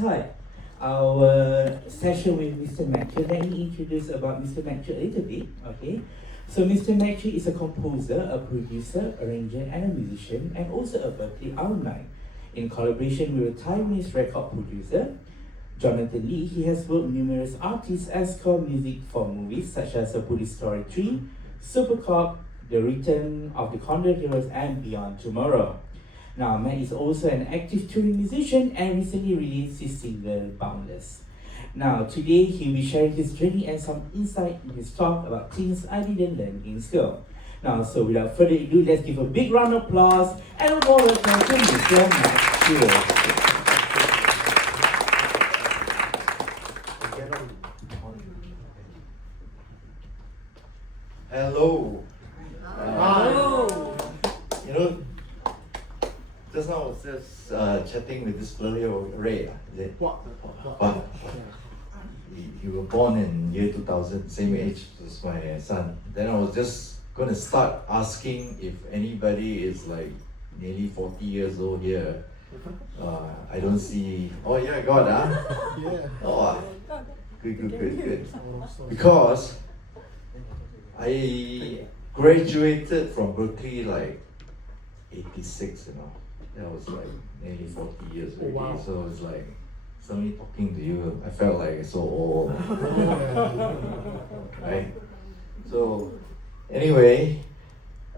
start our session with Mr. Majid. Let me introduce about Mr. Majid a little bit, okay? So Mr. Mercury is a composer, a producer, arranger, and a musician, and also a Berklee alumni. In collaboration with a Taiwanese record producer, Jonathan Lee, he has worked with numerous artists as score music for movies such as A Police Story 3, Super Cop, The Return of the Condor Heroes, and Beyond Tomorrow. Now, Matt is also an active touring musician and recently released his single, Boundless. Now, today he'll be sharing his journey and some insight in his talk about things I didn't learn in school. Now, so without further ado, let's give a big round of applause and a warm welcome to Mr. Matt Sheila. Hello. Hello. You know, just now I was just chatting with this fellow Ray. Is it? What? He was born in year 2000, same age as my son. Then I was just going to start asking if anybody is like nearly 40 years old here. I don't see. Oh yeah, God, huh? Yeah. Oh, good. Because I graduated from Berklee like 86, you know. That was like nearly 40 years already. Wow. So it's like suddenly talking to you, I felt like so old. Right? So anyway,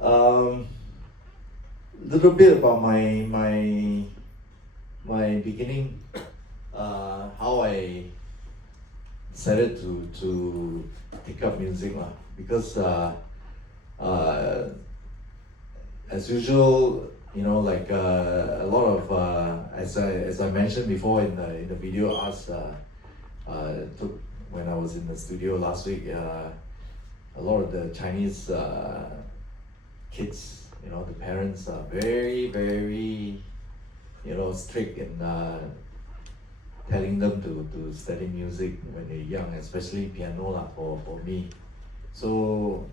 little bit about my beginning, how I decided to pick up music because as usual, you know, like a lot of as I mentioned before in the video us took when I was in the studio last week, a lot of the Chinese kids, you know, the parents are very you know, strict in telling them to study music when they're young, especially piano for me. So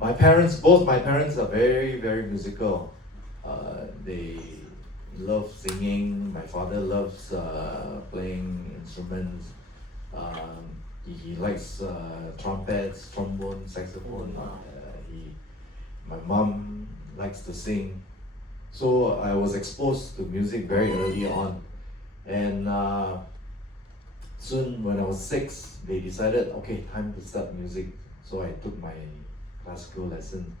both my parents are very musical. They love singing. My father loves playing instruments. He likes trumpets, trombone, saxophone. My mom likes to sing. So I was exposed to music very early on. And soon when I was 6, they decided, okay, time to start music. So I took my classical lesson.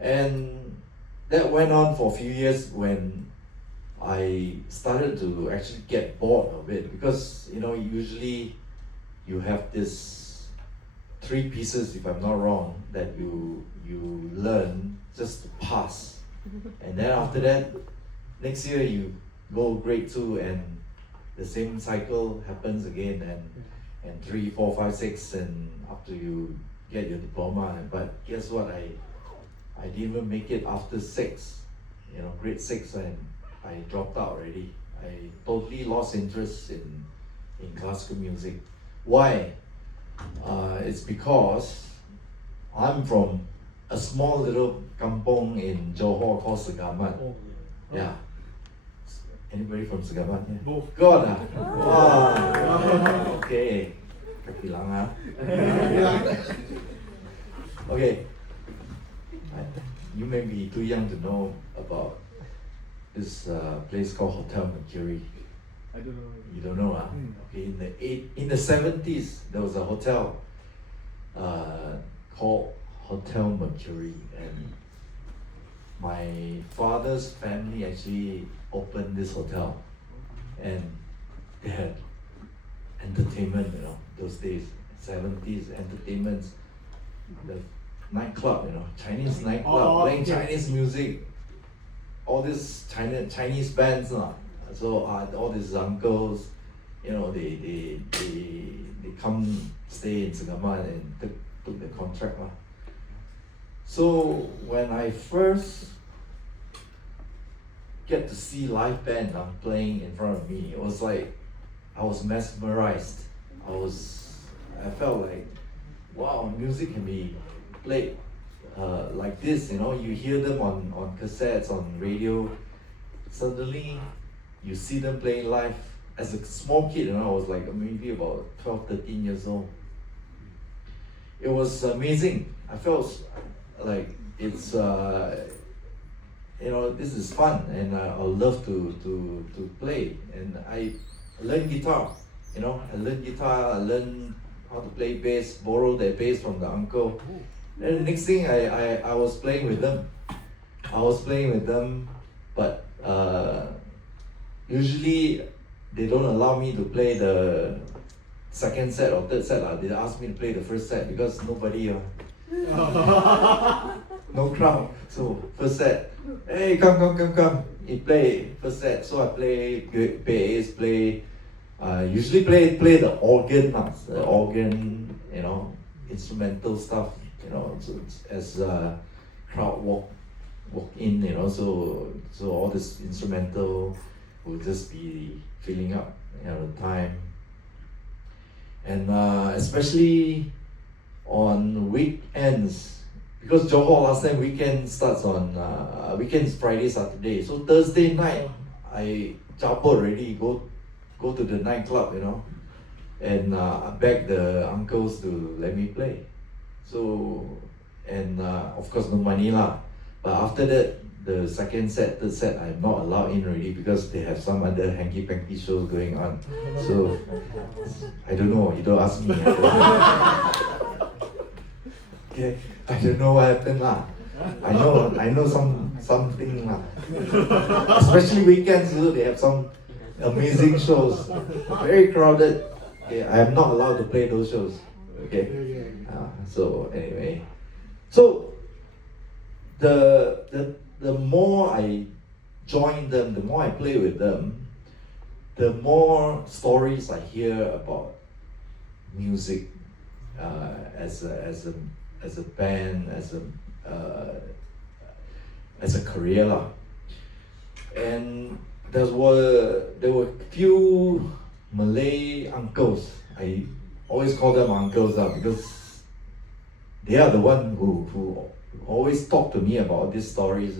And that went on for a few years when I started to actually get bored of it, because you know, usually you have this 3 pieces, if I'm not wrong, that you learn just to pass. And then after that, next year you go grade 2 and the same cycle happens again, and 3, 4, 5, 6, and up to you get your diploma. But guess what, I didn't even make it after 6, you know, grade 6, and I dropped out already. I totally lost interest in classical music. Why? It's because I'm from a small little kampong in Johor called Segamat. Yeah. Anybody from Segamat? Yeah. Both. God, wow. Okay. Kakilang, Okay. You may be too young to know about this place called Hotel Mercury. I don't know. You don't know, Okay, in the 70s, there was a hotel called Hotel Majid, and my father's family actually opened this hotel, and they had entertainment, you know, those days, 70s entertainments, the nightclub, you know, Chinese nightclub, playing Chinese music, all these Chinese bands, so all these uncles, you know, they come stay in Singapore and took the contract. So when I first get to see live band playing in front of me, it was like I was mesmerized. I felt like, wow, music can be played like this, you know. You hear them on cassettes, on radio. Suddenly you see them playing live. as a small kid, I was like maybe about 12, 13 years old. It was amazing. I felt like it's this is fun, and I love to play. And I learned guitar. I learned guitar. I learned how to play bass. Borrow that bass from the uncle. And the next thing, I was playing with them. But usually they don't allow me to play the second set or third set. They ask me to play the first set because nobody, no crowd. So first set, hey, come. You play first set. So I play bass, usually play the organ, the organ, instrumental stuff, so as crowd walk in, so all this instrumental will just be filling up, the time. And especially on weekends, because Johor last time weekend starts on weekends Friday, Saturday. So Thursday night I jump already, go to the nightclub, and beg the uncles to let me play. So and of course no money lah. But after that, the second set, third set, I'm not allowed in already because they have some other hanky-panky shows going on. So, I don't know, you don't ask me. Okay, I don't know what happened lah. I know something lah. Especially weekends, they have some amazing shows. Very crowded. Okay, I am not allowed to play those shows. Okay, so anyway. So, the more I join them, the more I play with them, the more stories I hear about music as a band, as a career lah. And there were few Malay uncles. I always call them uncles because they are the one who always talk to me about these stories,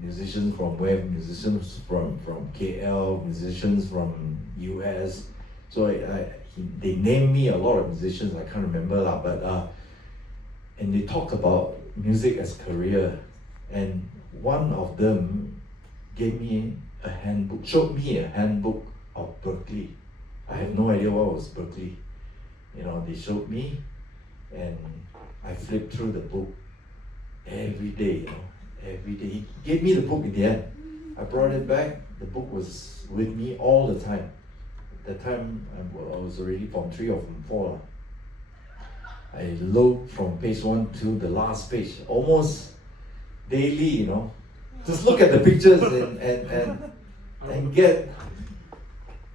musicians from where, musicians from KL, musicians from US. So they named me a lot of musicians, I can't remember lah, but and they talked about music as career. And one of them gave me a handbook, showed me a handbook of Berklee. I have no idea what was Berklee. They showed me, and I flipped through the book every day, every day. He gave me the book in the end. I brought it back. The book was with me all the time. At that time, I was already Form 3 or Form 4. I looked from page 1 to the last page, almost daily, Just look at the pictures and get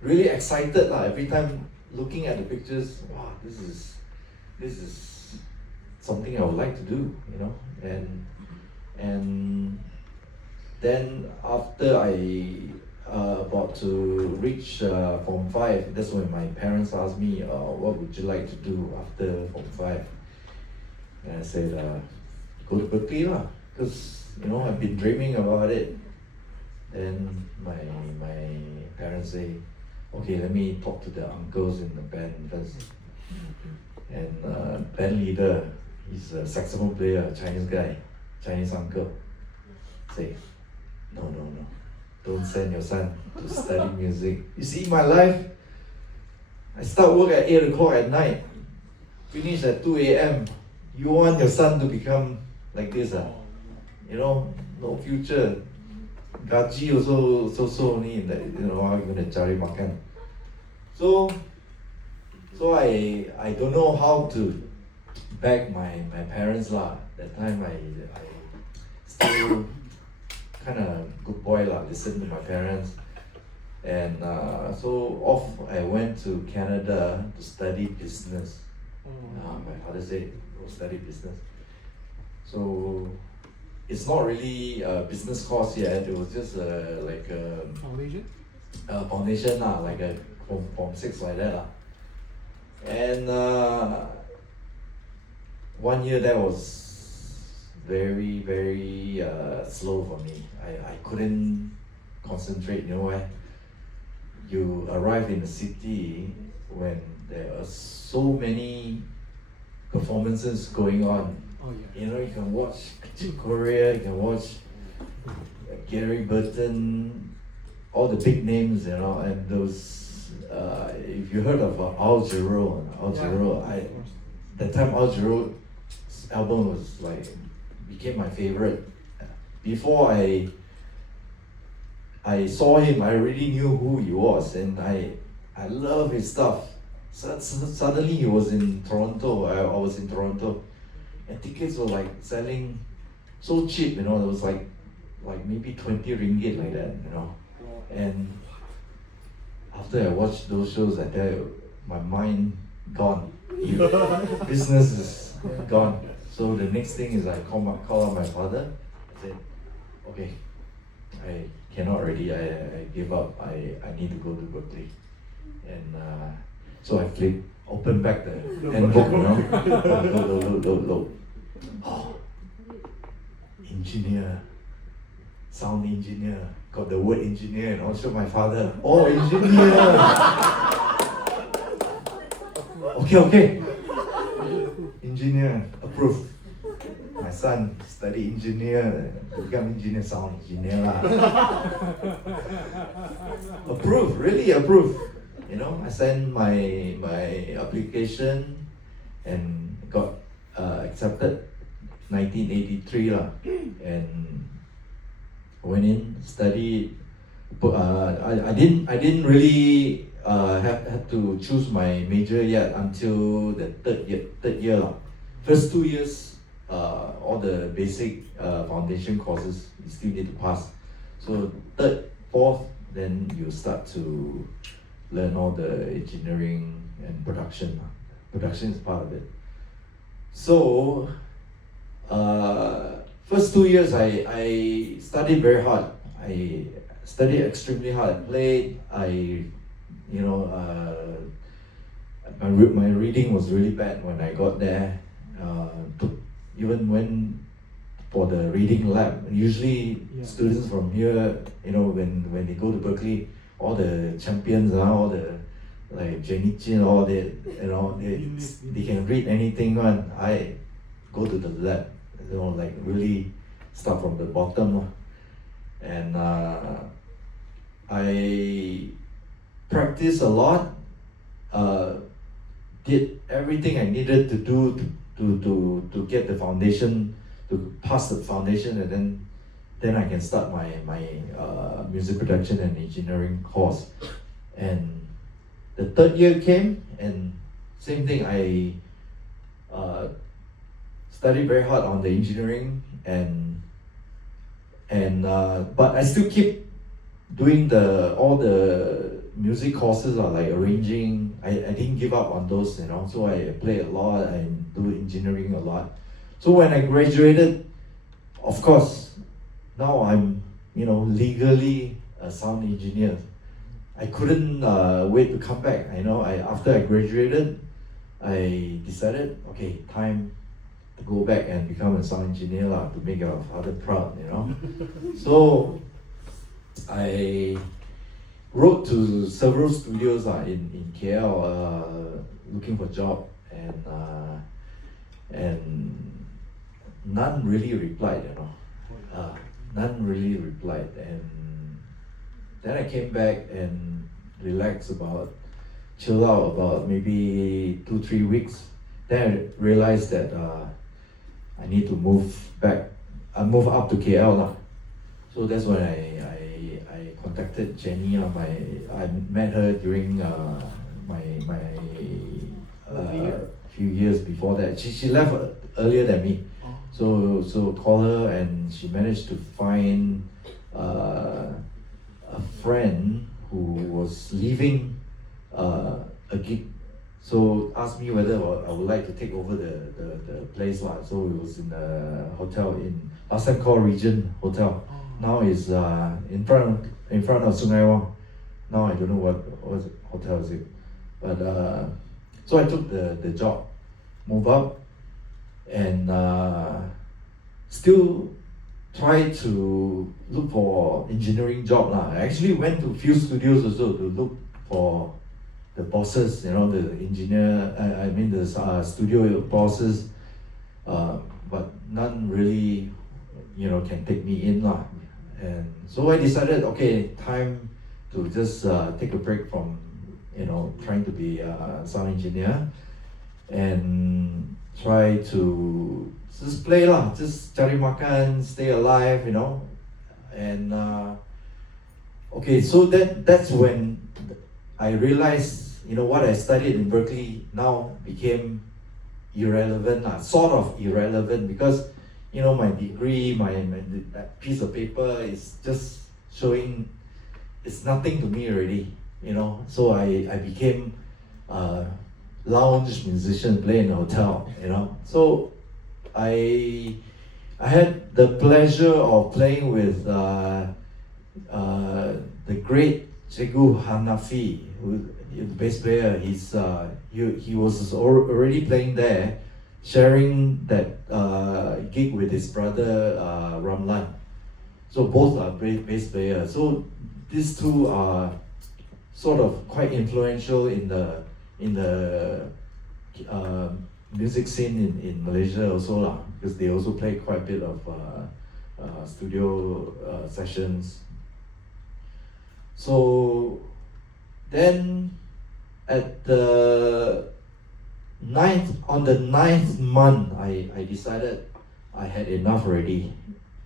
really excited every time looking at the pictures. Wow, this is something I would like to do, and then after I about to reach Form 5, that's when my parents asked me, what would you like to do after Form 5? And I said, go to Berklee lah, because I've been dreaming about it. Then my parents say, okay, let me talk to the uncles in the band first. And band leader, he's a saxophone player, a Chinese guy, Chinese uncle. Say, no, don't send your son to study music. You see, my life, I start work at 8 o'clock at night, finish at 2 a.m. You want your son to become like this, no future. Gaji also so only, how you gonna cari makan. So I don't know how to beg my parents lah. That time I still kind of good boy lah, listen to my parents. And so off I went to Canada to study business. My father said, go study business. So it's not really a business course yet, it was just like a foundation lah, like a Form 6 like that lah. And 1 year that was very, very slow for me. I couldn't concentrate. You know why? You arrive in the city when there are so many performances going on. Oh yeah. You know, you can watch Korea, you can watch Gary Burton, all the big names, you know, and those, if you heard of Al Jarreau, that time Al Jarreau's album was like, became my favorite. Before I saw him, I already knew who he was, and I love his stuff. Suddenly he was in Toronto, I was in Toronto, and tickets were like selling so cheap, you know, it was like maybe 20 ringgit like that, you know. And after I watched those shows, I tell you, my mind gone. Business is gone. So the next thing is I call out my father. I said, okay, I cannot already. I give up. I need to go to Berklee. And so I open back the handbook, you know. Look. Oh, engineer, sound engineer. Got the word engineer, and also my father. Oh, engineer. Okay. Engineer, approved. My son study engineer, become engineer, sound engineer lah. Approved, really approved. You know, I sent my application and got accepted 1983 lah, and went in, studied. I didn't really have to choose my major yet until the third year lah. First 2 years, all the basic foundation courses you still need to pass. So third, fourth, then you start to learn all the engineering and production. Production is part of it. So first 2 years I studied very hard. I studied extremely hard. I played. My reading was really bad when I got there. Even when for the reading lab, usually students from here, you know, when they go to Berklee, all the champions, all the like Jenny Chin, all they, you know, they can read anything. One, I go to the lab, you know, like really start from the bottom, and I practiced a lot. Did everything I needed to do to get the foundation, to pass the foundation, and then I can start my music production and engineering course. And the third year came, and same thing. I studied very hard on the engineering, but I still keep doing all the music courses, like arranging. I didn't give up on those, you know. So I play a lot and do engineering a lot. So when I graduated, of course, now I'm, you know, legally a sound engineer. I couldn't wait to come back. You know, after I graduated, I decided, okay, time to go back and become a sound engineer to make our father proud, you know. So I wrote to several studios in KL looking for job, and none really replied, you know. None really replied, and then I came back and relaxed chill out about maybe 2-3 weeks. Then I realized that I need to move up to KL lah. So that's when I contacted Jenny. I met her during my few years before that. She left earlier than me. So call her, and she managed to find a friend who was leaving a gig. So asked me whether I would like to take over the place lah. So it was in a hotel in last time called Regent Hotel. Now is in front of Sungai Wang. Now I don't know what hotel is it. But so I took the job, move up, and still tried to look for engineering job lah. I actually went to few studios also to look for the bosses, you know, the engineer, I mean the studio bosses, but none really, you know, can take me in lah. And so I decided, okay, time to just take a break from, you know, trying to be a sound engineer and try to just play lah, just cari makan, stay alive, you know. And okay, so that's when I realized, you know, what I studied in Berkeley now became irrelevant, sort of irrelevant, because, you know, my degree, that piece of paper is just showing it's nothing to me already, you know. So I became a lounge musician, play in a hotel, you know. So I had the pleasure of playing with the great Cikgu Hanafi, who the bass player. He was already playing there, sharing that gig with his brother Roslan. So both are bass players. So these two are sort of quite influential in the music scene in Malaysia also lah, because they also play quite a bit of studio sessions. So then at the on the ninth month, I decided I had enough already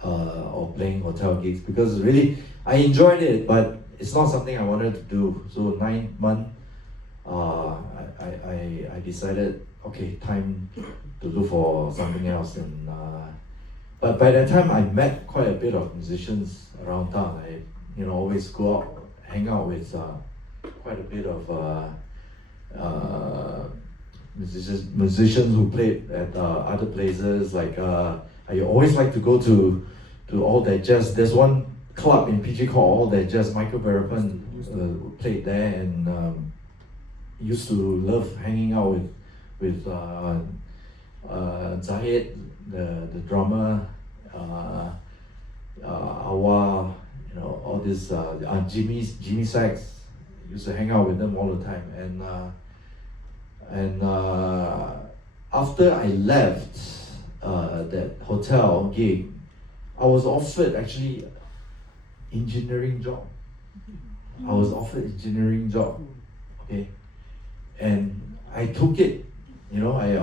of playing hotel gigs, because really I enjoyed it, but it's not something I wanted to do. So 9th month, I decided, okay, time to look for something else. And but by that time I met quite a bit of musicians around town. I, you know, always go out, hang out with quite a bit of musicians who played at other places. Like I always like to go to All That Jazz. There's one club in PG called All That Jazz. Michael Barappan played there, and used to love hanging out with Zahid, the drummer, Awa, you know, all this Jimmy Sachs. Used to hang out with them all the time, and after I left that hotel gig, I was offered actually engineering job. I was offered engineering job, okay, and I took it. You know, I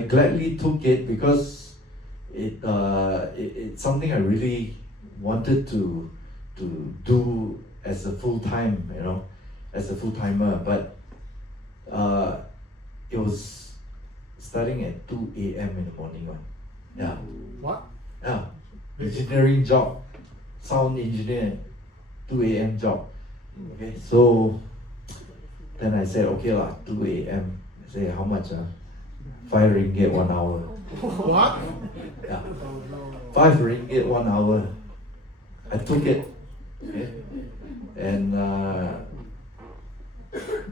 gladly took it, because it's something I really wanted to do as a full-time, you know, as a full-timer. But it was starting at 2 a.m. in the morning. Yeah. What? Yeah. Engineering job, sound engineer, 2 a.m. job. Okay, so then I said, okay lah, 2 a.m. I say, how much? 5 ringgit 1 hour. What? Yeah. 5 ringgit 1 hour. I took it. Okay. And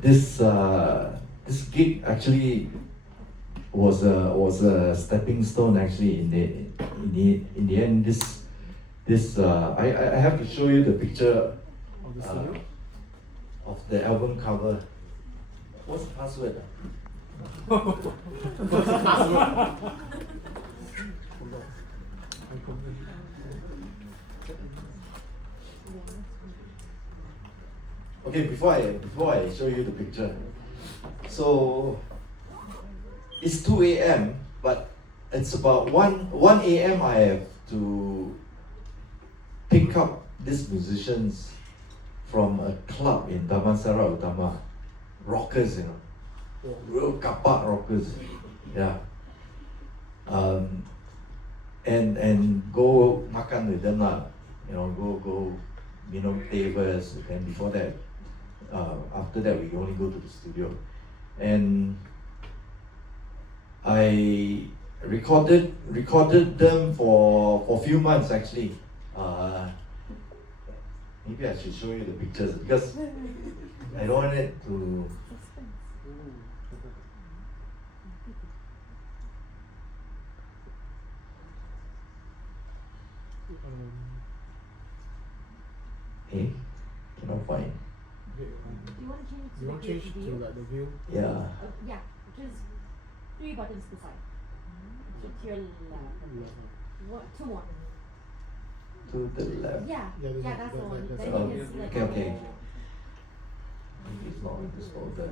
this gig actually was a stepping stone actually. In the end, I have to show you the picture of the album cover. What's the password? Okay, before I show you the picture, so it's 2 a.m. but it's about 1 a.m. I have to pick up these musicians from a club in Damansara Utama, rockers, you know, real kapak rockers, yeah. And go makan with them lah, you know, go minum teh first, and before that, after that we only go to the studio, and I recorded them for a few months actually. Maybe I should show you the pictures, because I don't want it to. Cannot find. Do you want to change to to like the view? Yeah. yeah, just 3 buttons beside. So to your left. Two more. To the left. Yeah, Yeah, yeah, that's the one. that's Then Oh, you can select. okay, okay. It's not in this folder.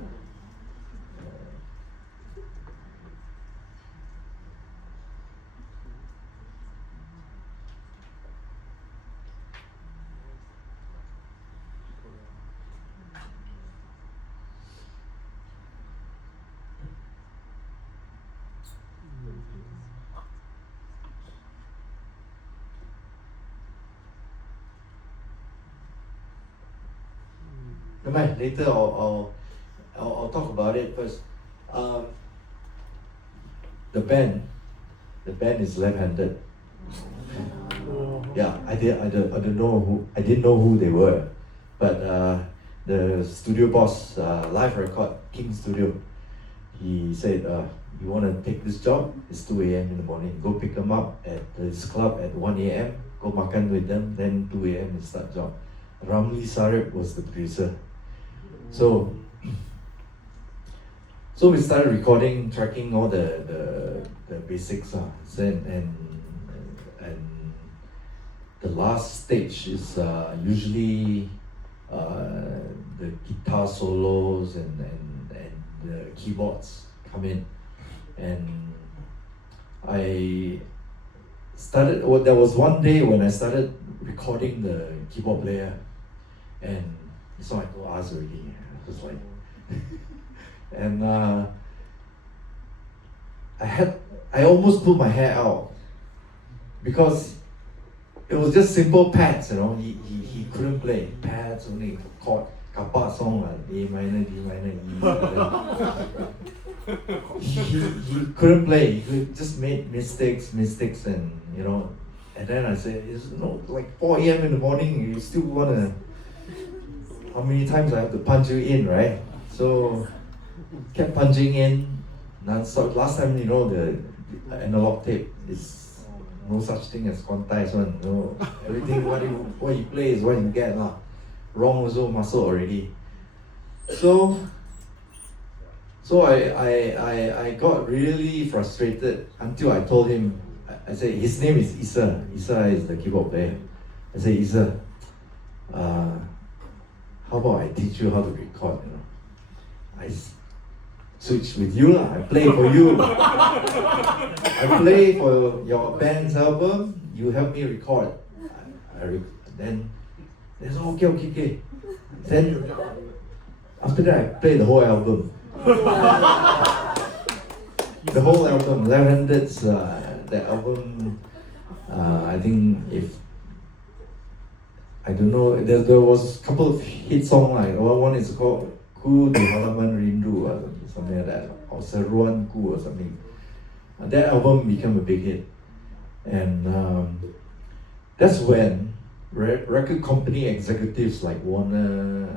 Never mind, later I'll talk about it first. The band is Lefthanded. Yeah, I didn't know who they were, but the studio boss, live record King Studio, he said, "You want to take this job? It's 2 a.m. in the morning. Go pick them up at this club at 1 a.m. Go makan with them. Then 2 a.m. and start job." Ramli Sarip was the producer. So we started recording, tracking all the basics, and the last stage is usually the guitar solos and the keyboards come in, and I started. Well, there was one day when I started recording the keyboard player, and it's not like ours already. It was like, and I almost pulled my hair out because it was just simple pads, you know. He couldn't play pads, only chord, kapat song like A minor, D minor, E. he couldn't play. He just made mistakes, and you know. And then I said, it's like 4 a.m. in the morning. You still wanna? How many times I have to punch you in, right? So kept punching in non-stop. Last time, you know, the analog tape is no such thing as quantized one. You know, everything what you play is what you get lah. Wrong also muscle already. So I got really frustrated until I told him. I said his name is Isa. Isa is the keyboard player. I said, Isa, how about I teach you how to record? You know, I switch with you lah. I play for you. I play for your band's album. You help me record. Then said, okay. Then after that, I play the whole album. The whole album, Lefthanded's the album. I think I don't know. There was a couple of hit songs like one is called Ku di Halaman Rindu or something like that, or Seruan Ku or something. That album became a big hit, and that's when record company executives like Warner,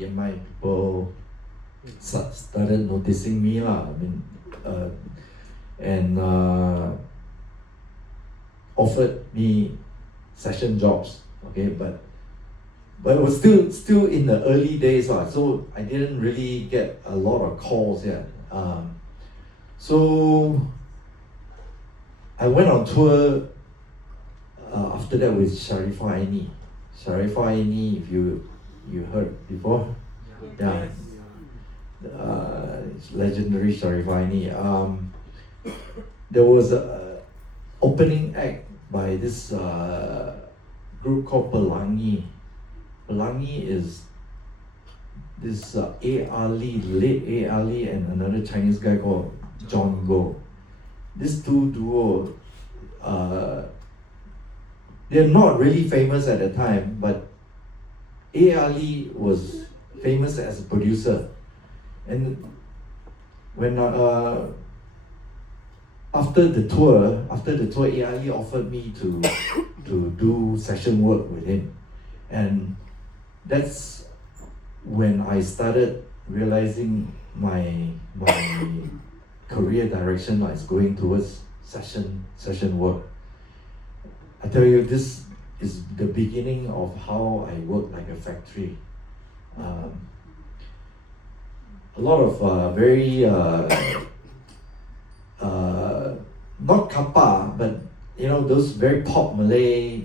EMI people started noticing me lah. I mean, and offered me session jobs. Okay, but it was still in the early days, so I didn't really get a lot of calls yet. So I went on tour after that with Sharifah Aini. Sharifah Aini, if you heard before, yeah, it's legendary Sharifah Aini. There was a opening act by this group called Pelangi. Pelangi is this A. Ali, late A. Ali, and another Chinese guy called John Go. These two duo, they're not really famous at the time, but A. Ali was famous as a producer. And when after the tour, A. Ali offered me to do session work with him, and that's when I started realizing my career direction is going towards session work. I tell you, this is the beginning of how I work like a factory. A lot of very not kappa, but those very pop Malay,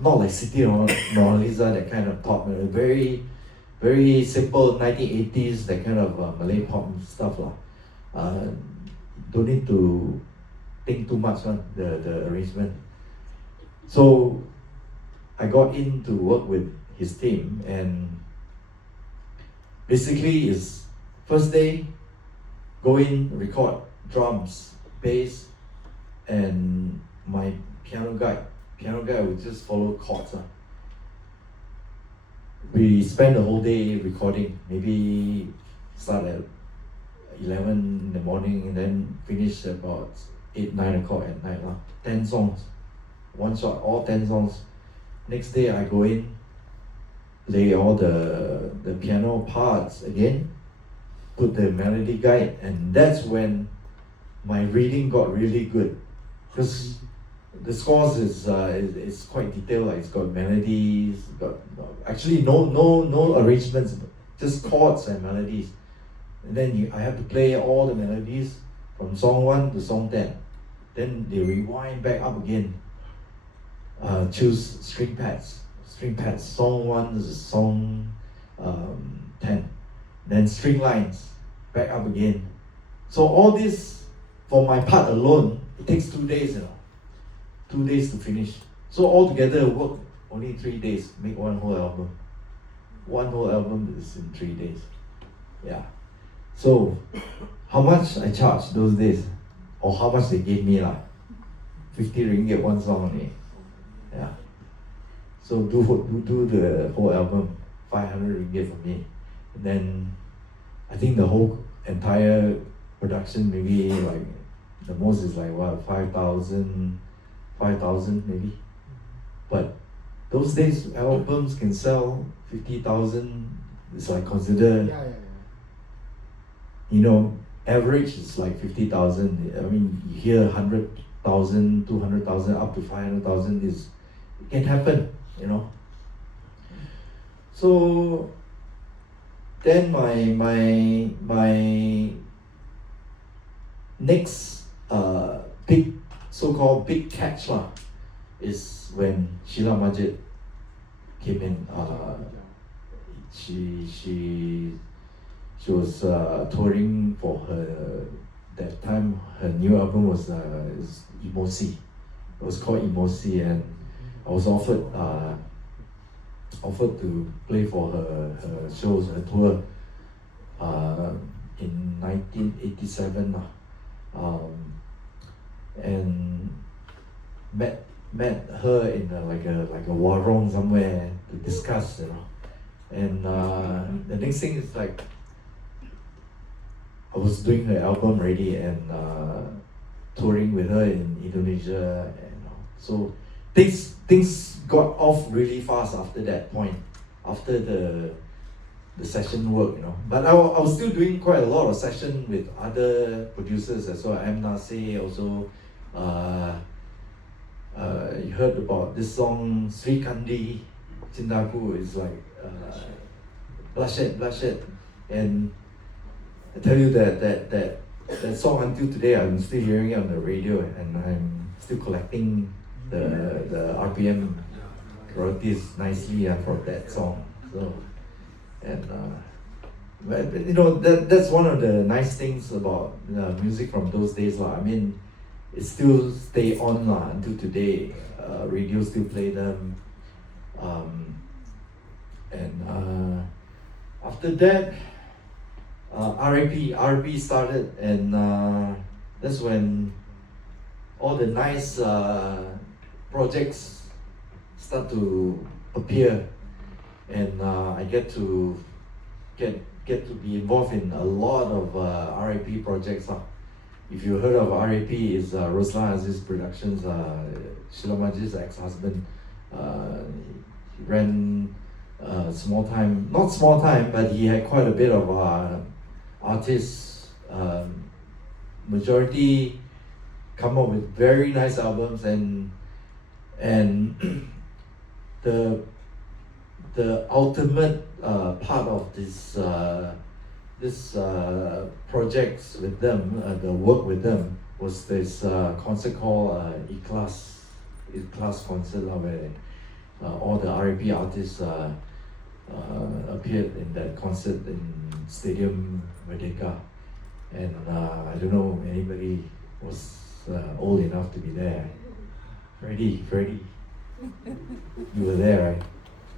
not like Siti Nurhaliza, that kind of pop, very very simple 1980s, that kind of Malay pop stuff lah. Don't need to think too much on the arrangement. So I got in to work with his team, and basically is first day, go in, record drums, bass, and my piano guy. Piano guy would just follow chords. We spend the whole day recording, maybe start at 11 in the morning and then finish about 8, 9 o'clock at night. 10 songs, one shot, all 10 songs. Next day I go in, play all the piano parts again, put the melody guide, and that's when my reading got really good. Because the scores is quite detailed, like it's got melodies, actually no arrangements, just chords and melodies. And then I have to play all the melodies from song 1 to song 10. Then they rewind back up again. Choose string pads. Song 1 is song 10. Then string lines, back up again. So all this, for my part alone, it takes 2 days, 2 days to finish. So altogether, work only 3 days, make one whole album. One whole album is in 3 days. Yeah. So, how much I charged those days, or how much they gave me 50 ringgit one song only. Yeah. So do the whole album, 500 ringgit for me. And then I think the whole entire production, maybe like the most is like what, 5,000 maybe. But those days albums can sell 50,000. It's like consider, average is like 50,000. I mean, you hear 100,000, 200,000, up to 500,000 it can happen, So then my next big so-called big catch is when Sheila Majid came in. She was touring for her, that time her new album was Emosi. It was called Emosi, and I was offered to play for her shows, her tour in 1987, and met her in like a warung somewhere to discuss, and the next thing is like I was doing her album already and touring with her in Indonesia, and so things got off really fast after that point, after the session work, But I was still doing quite a lot of session with other producers as well. Nasir also. You heard about this song Sri Kandi Cintaku is like Blush, and I tell you that song until today I'm still hearing it on the radio, and I'm still collecting the RPM royalties nicely from that song. So, and that's one of the nice things about music from those days. I mean, it still stay on until today. Radio still play them. And after that, RP started, and that's when all the nice projects start to appear, and I get to be involved in a lot of RAP projects. If you heard of RAP, is Roslan Aziz Productions, Sheila Majid's ex-husband. He ran not small time, but he had quite a bit of artists. Majority come up with very nice albums, and the ultimate part of this projects with them, the work with them, was this concert called Ikhlas concert, where all the R&B artists appeared in that concert in Stadium Merdeka. And I don't know anybody was old enough to be there. Freddie, you were there, right?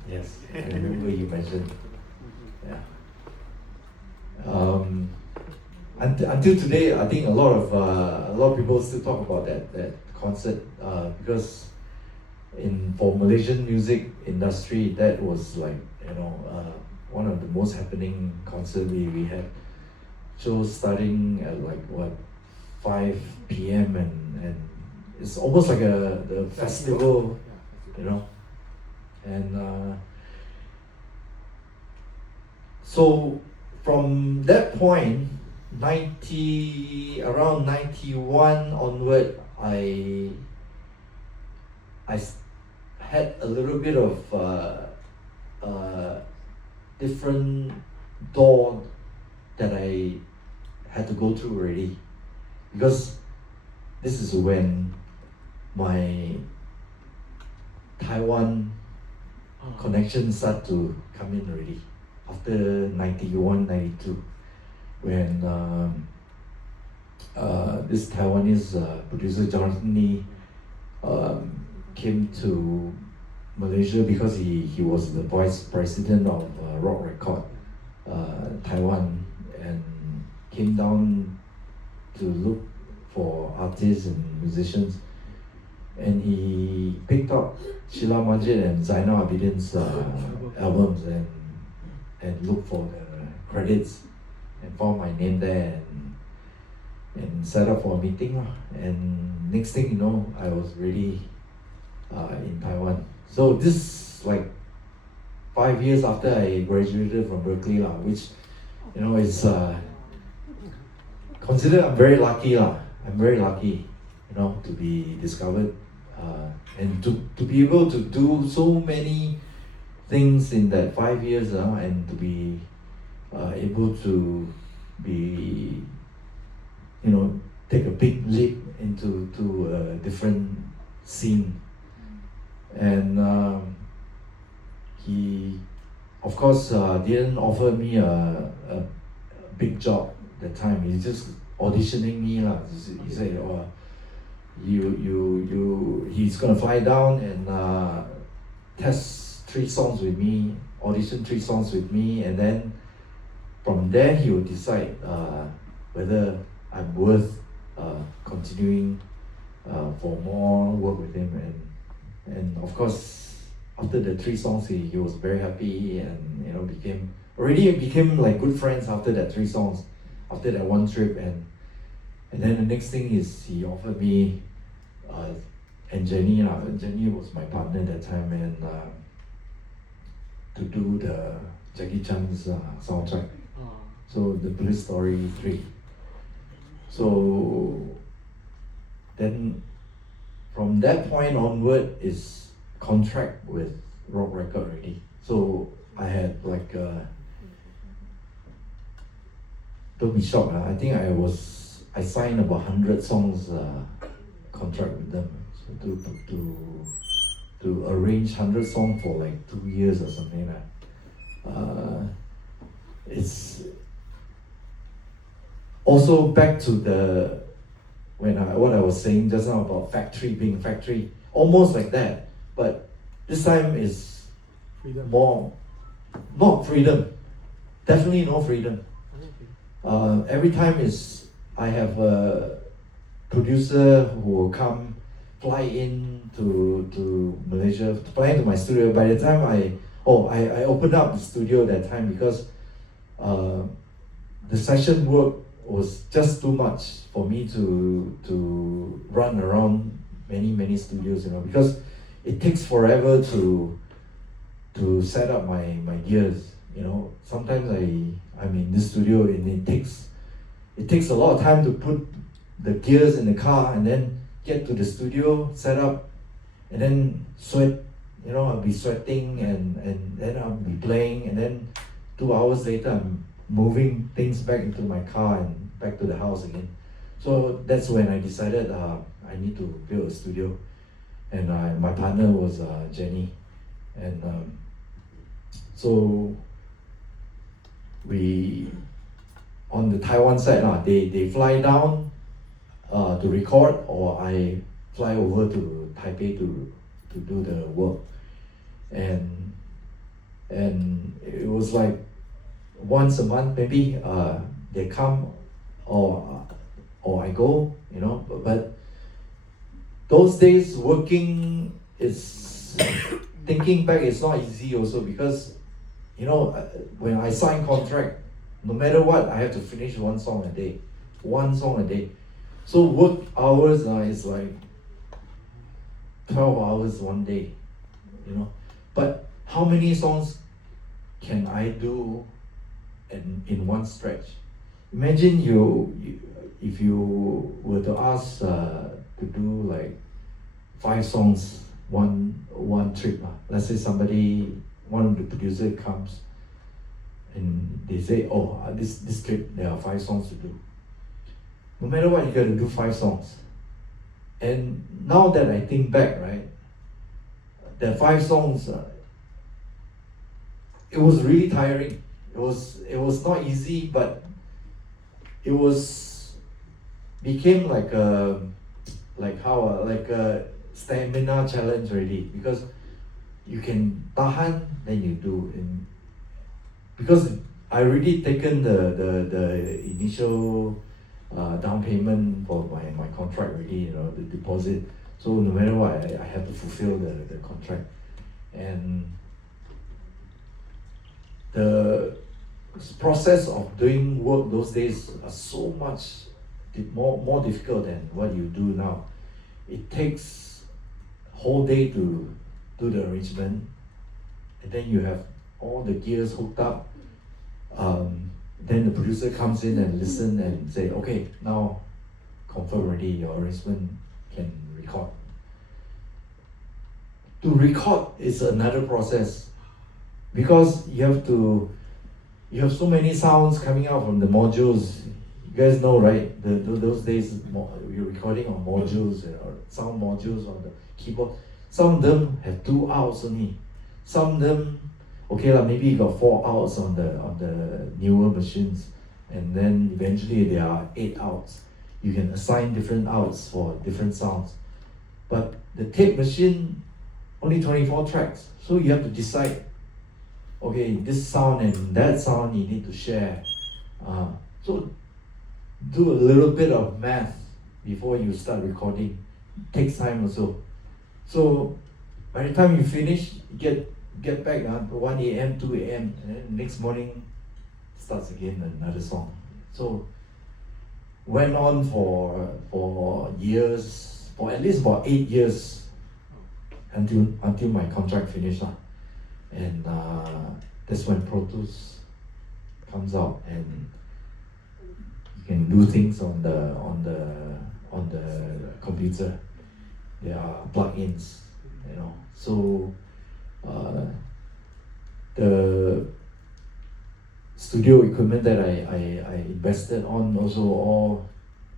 Yes, I remember you mentioned. Yeah. Until today, I think a lot of people still talk about that concert because for Malaysian music industry, that was like one of the most happening concerts we had. Shows starting at like 5 p.m. and it's almost like the festival, and so from that point, around 91 onward, I had a little bit of different door that I had to go through already, because this is when my Taiwan connection started to come in already, after 91, 92, when this Taiwanese producer Johnny came to Malaysia because he was the vice president of Rock Record Taiwan, and came down to look for artists and musicians, and he picked up Sheila, Majid and Zainal Abidin's albums and looked for the credits and found my name there and set up for a meeting, and next thing you know, I was really in Taiwan. So this is like 5 years after I graduated from Berklee, which is considered I'm very lucky, I'm very lucky, to be discovered and to be able to do so many things in that 5 years, and to be able to be, take a big leap into a different scene. And he, of course, didn't offer me a big job at the time. He's just auditioning me, He said, he's gonna fly down and test 3 songs with me, audition 3 songs with me, and then from there he will decide whether I'm worth continuing for more work with him. And of course, after the 3 songs, he was very happy, and became like good friends after that 3 songs, after that one trip, and then the next thing is he offered me and Jenny was my partner at that time, and to do the Jackie Chan's soundtrack. So the Police Story 3. So then from that point onward is contract with Rock Record already. So I had like don't be shocked. I think I signed about 100 songs contract with them. So to arrange 100 songs for like 2 years or something like that. It's also back to what I was saying just now about being factory, almost like that, but this time is more, not freedom, definitely no freedom. Every time I have a producer who will fly in to Malaysia, fly into my studio. By the time I opened up the studio that time because the session work was just too much for me to run around many studios, because it takes forever to set up my gears. Sometimes I'm in this studio and it takes a lot of time to put the gears in the car and then get to the studio, set up, and then sweat you know, I'll be sweating and then I'll be playing, and then 2 hours later I'm moving things back into my car and back to the house again. So that's when I decided I need to build a studio, and my partner was Jenny, and so we, on the Taiwan side, they fly down to record, or I fly over to Taipei to do the work, and it was like once a month maybe they come, or I go, you know. But those days working is thinking back, it's not easy also, because you know, when I sign contract, no matter what, I have to finish one song a day. So work hours is like 12 hours one day, you know. But how many songs can I do in one stretch? Imagine if you were to ask to do like 5 songs one trip. Let's say one of the producer comes and they say, oh, this trip there are 5 songs to do. No matter what, you got to do 5 songs. And now that I think back, right, the 5 songs, it was really tiring. It was not easy, but it became like a stamina challenge already, because you can tahan, then you do. And because I already taken the initial down payment for my contract already, you know, the deposit. So no matter what, I have to fulfill the contract. And the process of doing work those days are so much more difficult than what you do now. It takes a whole day to do the arrangement, and then you have all the gears hooked up. Then the producer comes in and listen and say, okay, now confirm already, your arrangement can record. To record is another process, because you have so many sounds coming out from the modules. You guys know, right? Those days you're recording on modules, or sound modules on the keyboard. Some of them have 2 outs only. Some of them, okay lah, maybe you got 4 outs on the newer machines, and then eventually there are 8 outs. You can assign different outs for different sounds. But the tape machine, only 24 tracks, so you have to decide, okay, this sound and that sound you need to share. So do a little bit of math before you start recording. It takes time also. So by the time you finish, you get back at 1 a.m., 2 a.m., and then next morning starts again another song. So went on for years, for at least about 8 years, until my contract finished. And that's when Pro Tools comes out, and you can do things on the computer. There are plugins, you know. So the studio equipment that I invested on also all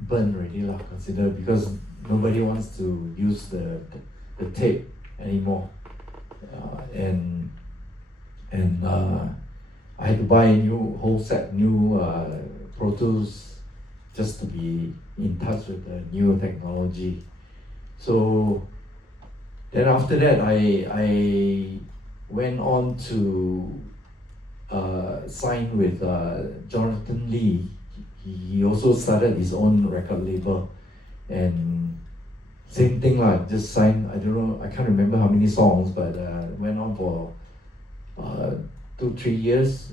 burned already lah, consider, because nobody wants to use the tape anymore. And I had to buy a whole set new Pro Tools just to be in touch with the newer technology. So then after that, I went on to sign with Jonathan Lee. He also started his own record label, and same thing lah, just signed, I don't know, I can't remember how many songs, but went on for 2-3 years.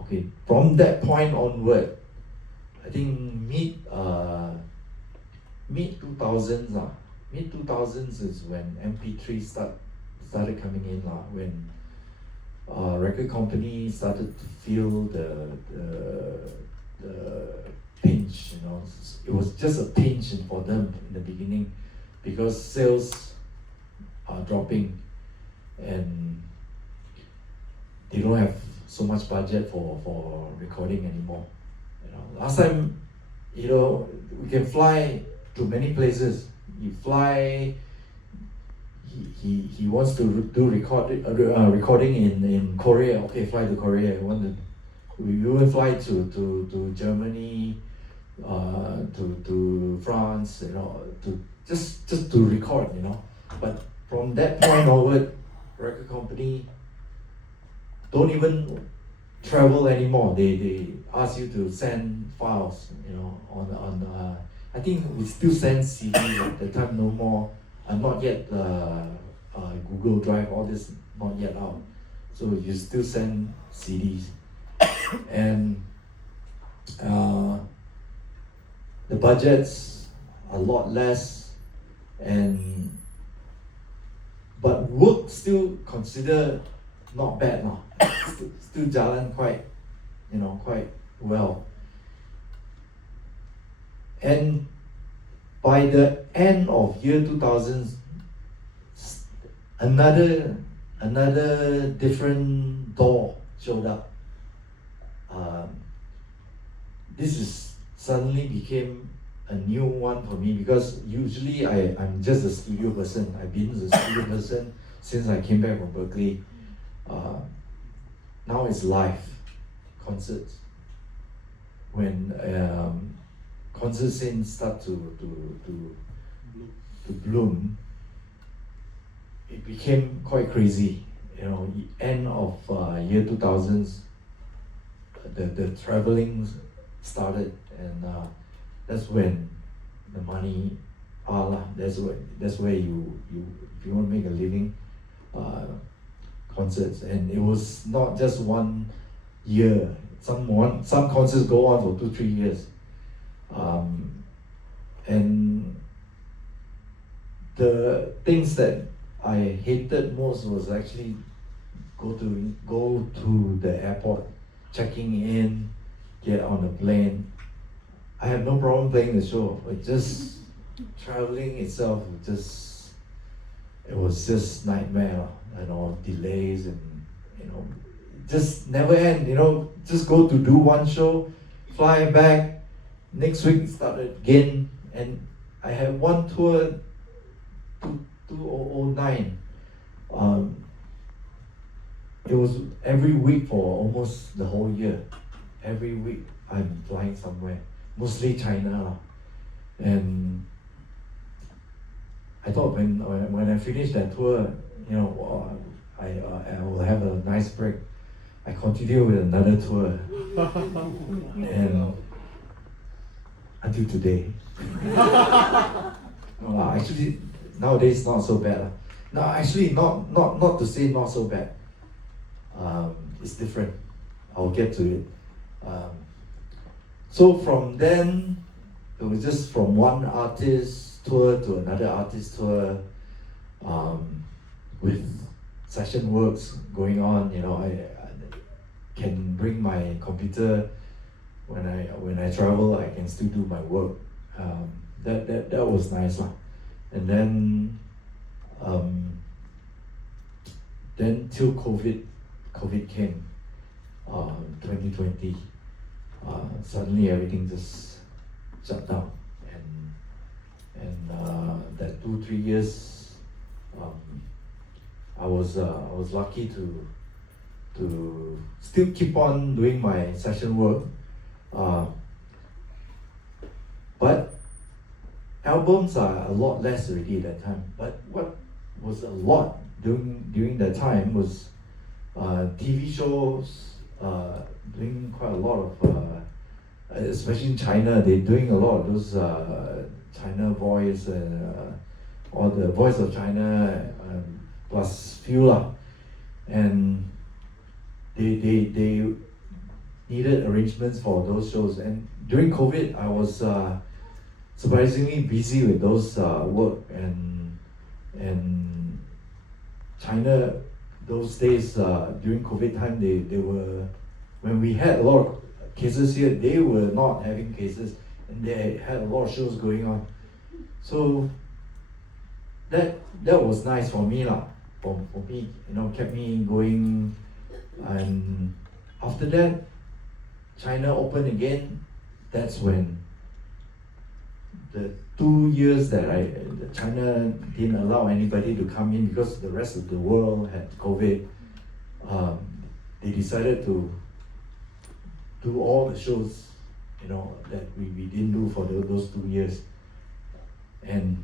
Okay, from that point onward, I think mid 2000s, mid 2000s is when MP3 started coming in lah, when record company started to feel the pinch, you know. It was just a pinch for them in the beginning, because sales are dropping. and they don't have so much budget for recording anymore. You know, last time, you know, we can fly to many places. You fly. He wants to do recording in Korea. Okay, fly to Korea. We will fly to Germany, to France. You know, to just to record. You know, but from that point onward, record company don't even travel anymore. They ask you to send files. You know, on I think we still send CDs at the time. No more. Not yet Google Drive, all this not yet out. So you still send CDs. And the budget's a lot less, but work still considered not bad now. Still jalan quite well. And by the end of year 2000, another different door showed up. This is suddenly became a new one for me, because usually I'm just a studio person. I've been a studio person since I came back from Berklee. Now it's live concerts. When concert scene start to bloom, it became quite crazy. You know, end of year 2000s, the traveling started, and that's when the money that's where you if you want to make a living, concerts. And it was not just 1 year. Some concerts go on for 2-3 years. And the things that I hated most was actually go to the airport, checking in, get on the plane. I have no problem playing the show, but just traveling itself, it was just nightmare, you know, delays, and you know, just never end. You know, just go to do one show, fly back, next week started again. And I had one tour, 2009. It was every week for almost the whole year. Every week I'm flying somewhere, mostly China. And I thought when I finished that tour, you know, I will have a nice break. I continue with another tour, and until today. No, actually, nowadays not so bad. No, actually, not to say not so bad. It's different. I'll get to it. So from then, it was just from one artist tour to another artist tour, with session works going on. You know, I can bring my computer when I travel. I can still do my work. That was nice, lah. And then till COVID came, 2020. Suddenly everything just shut down, and that 2-3 years, I was lucky to still keep on doing my session work, but albums are a lot less already at that time. But what was a lot during that time was TV shows, doing quite a lot of, especially in China, they're doing a lot of those China Voice and or the Voice of China, plus few lah. And they needed arrangements for those shows. And during COVID, I was surprisingly busy with those work, and China those days, during COVID time, they were, when we had a lot of cases here, they were not having cases, and they had a lot of shows going on. So that was nice for me lah. for me, kept me going. And after that, China opened again. That's when the 2 years that China didn't allow anybody to come in because the rest of the world had COVID. They decided to do all the shows, that we didn't do for those 2 years. And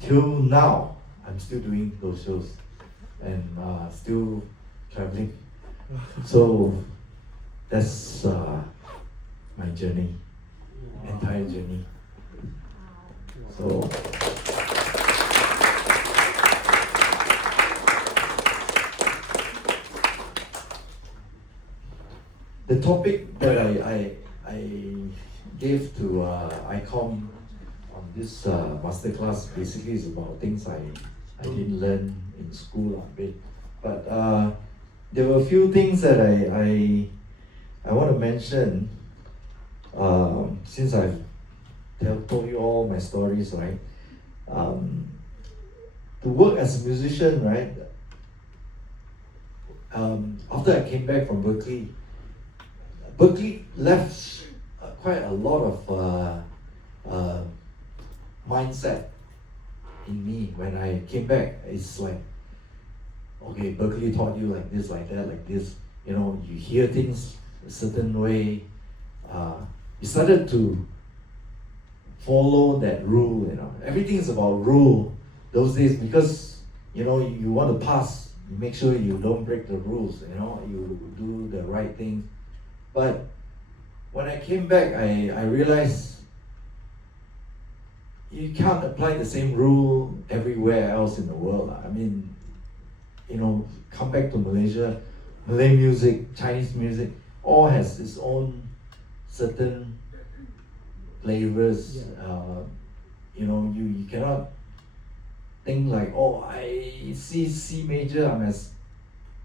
till now, I'm still doing those shows and still traveling. So that's my journey, entire journey. So the topic that I gave to ICOM on this masterclass basically is about things I didn't learn in school a bit, but there were a few things that I want to mention since I've told you all my stories, right? To work as a musician, right? After I came back from Berklee left quite a lot of mindset in me when I came back. It's like, okay, Berklee taught you like this, like that, like this. You hear things a certain way. You started to follow that rule. Everything is about rule those days because you want to pass. You make sure you don't break the rules. You do the right thing. But when I came back, I realized you can't apply the same rule everywhere else in the world. I mean, come back to Malaysia, Malay music, Chinese music, all has its own certain flavors. You cannot think like, oh, I see C major, I'm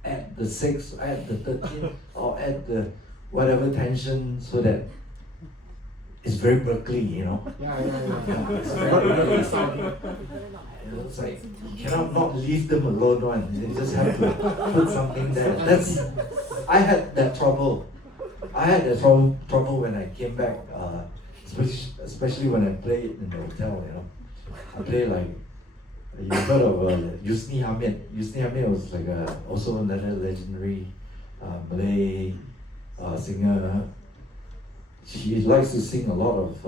at the 6th, at the 13th, or at the whatever tension, so that it's very Berklee, It's very Berklee. It's like you cannot not leave them alone one. You just have to put something there. I had that trouble. I had that trouble when I came back, especially when I played in the hotel. I played like, you heard of Yusni Hamid. Yusni Hamid was like also another legendary Malay singer. She likes to sing a lot of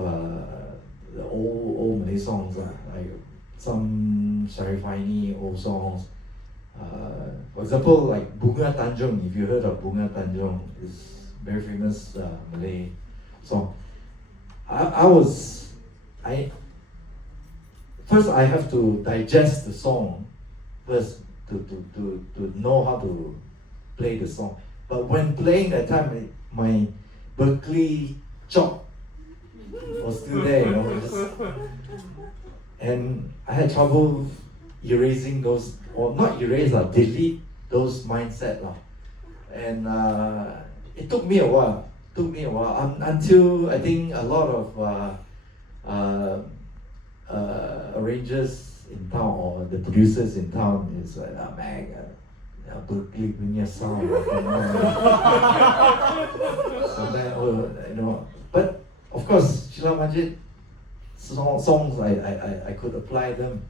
the old Malay songs, like some Syarifani old songs. For example, like Bunga Tanjung. If you heard of Bunga Tanjung, it's very famous Malay song. First I have to digest the song first to know how to play the song. But when playing that time, my Berklee chop was still there, and I had trouble erasing those, or not erase, delete those mindset. And it took me a while. Until I think a lot of arrangers in town or the producers in town is like, man, Berklee punya sound. So that, but of course, Sheila Majid songs, I could apply them,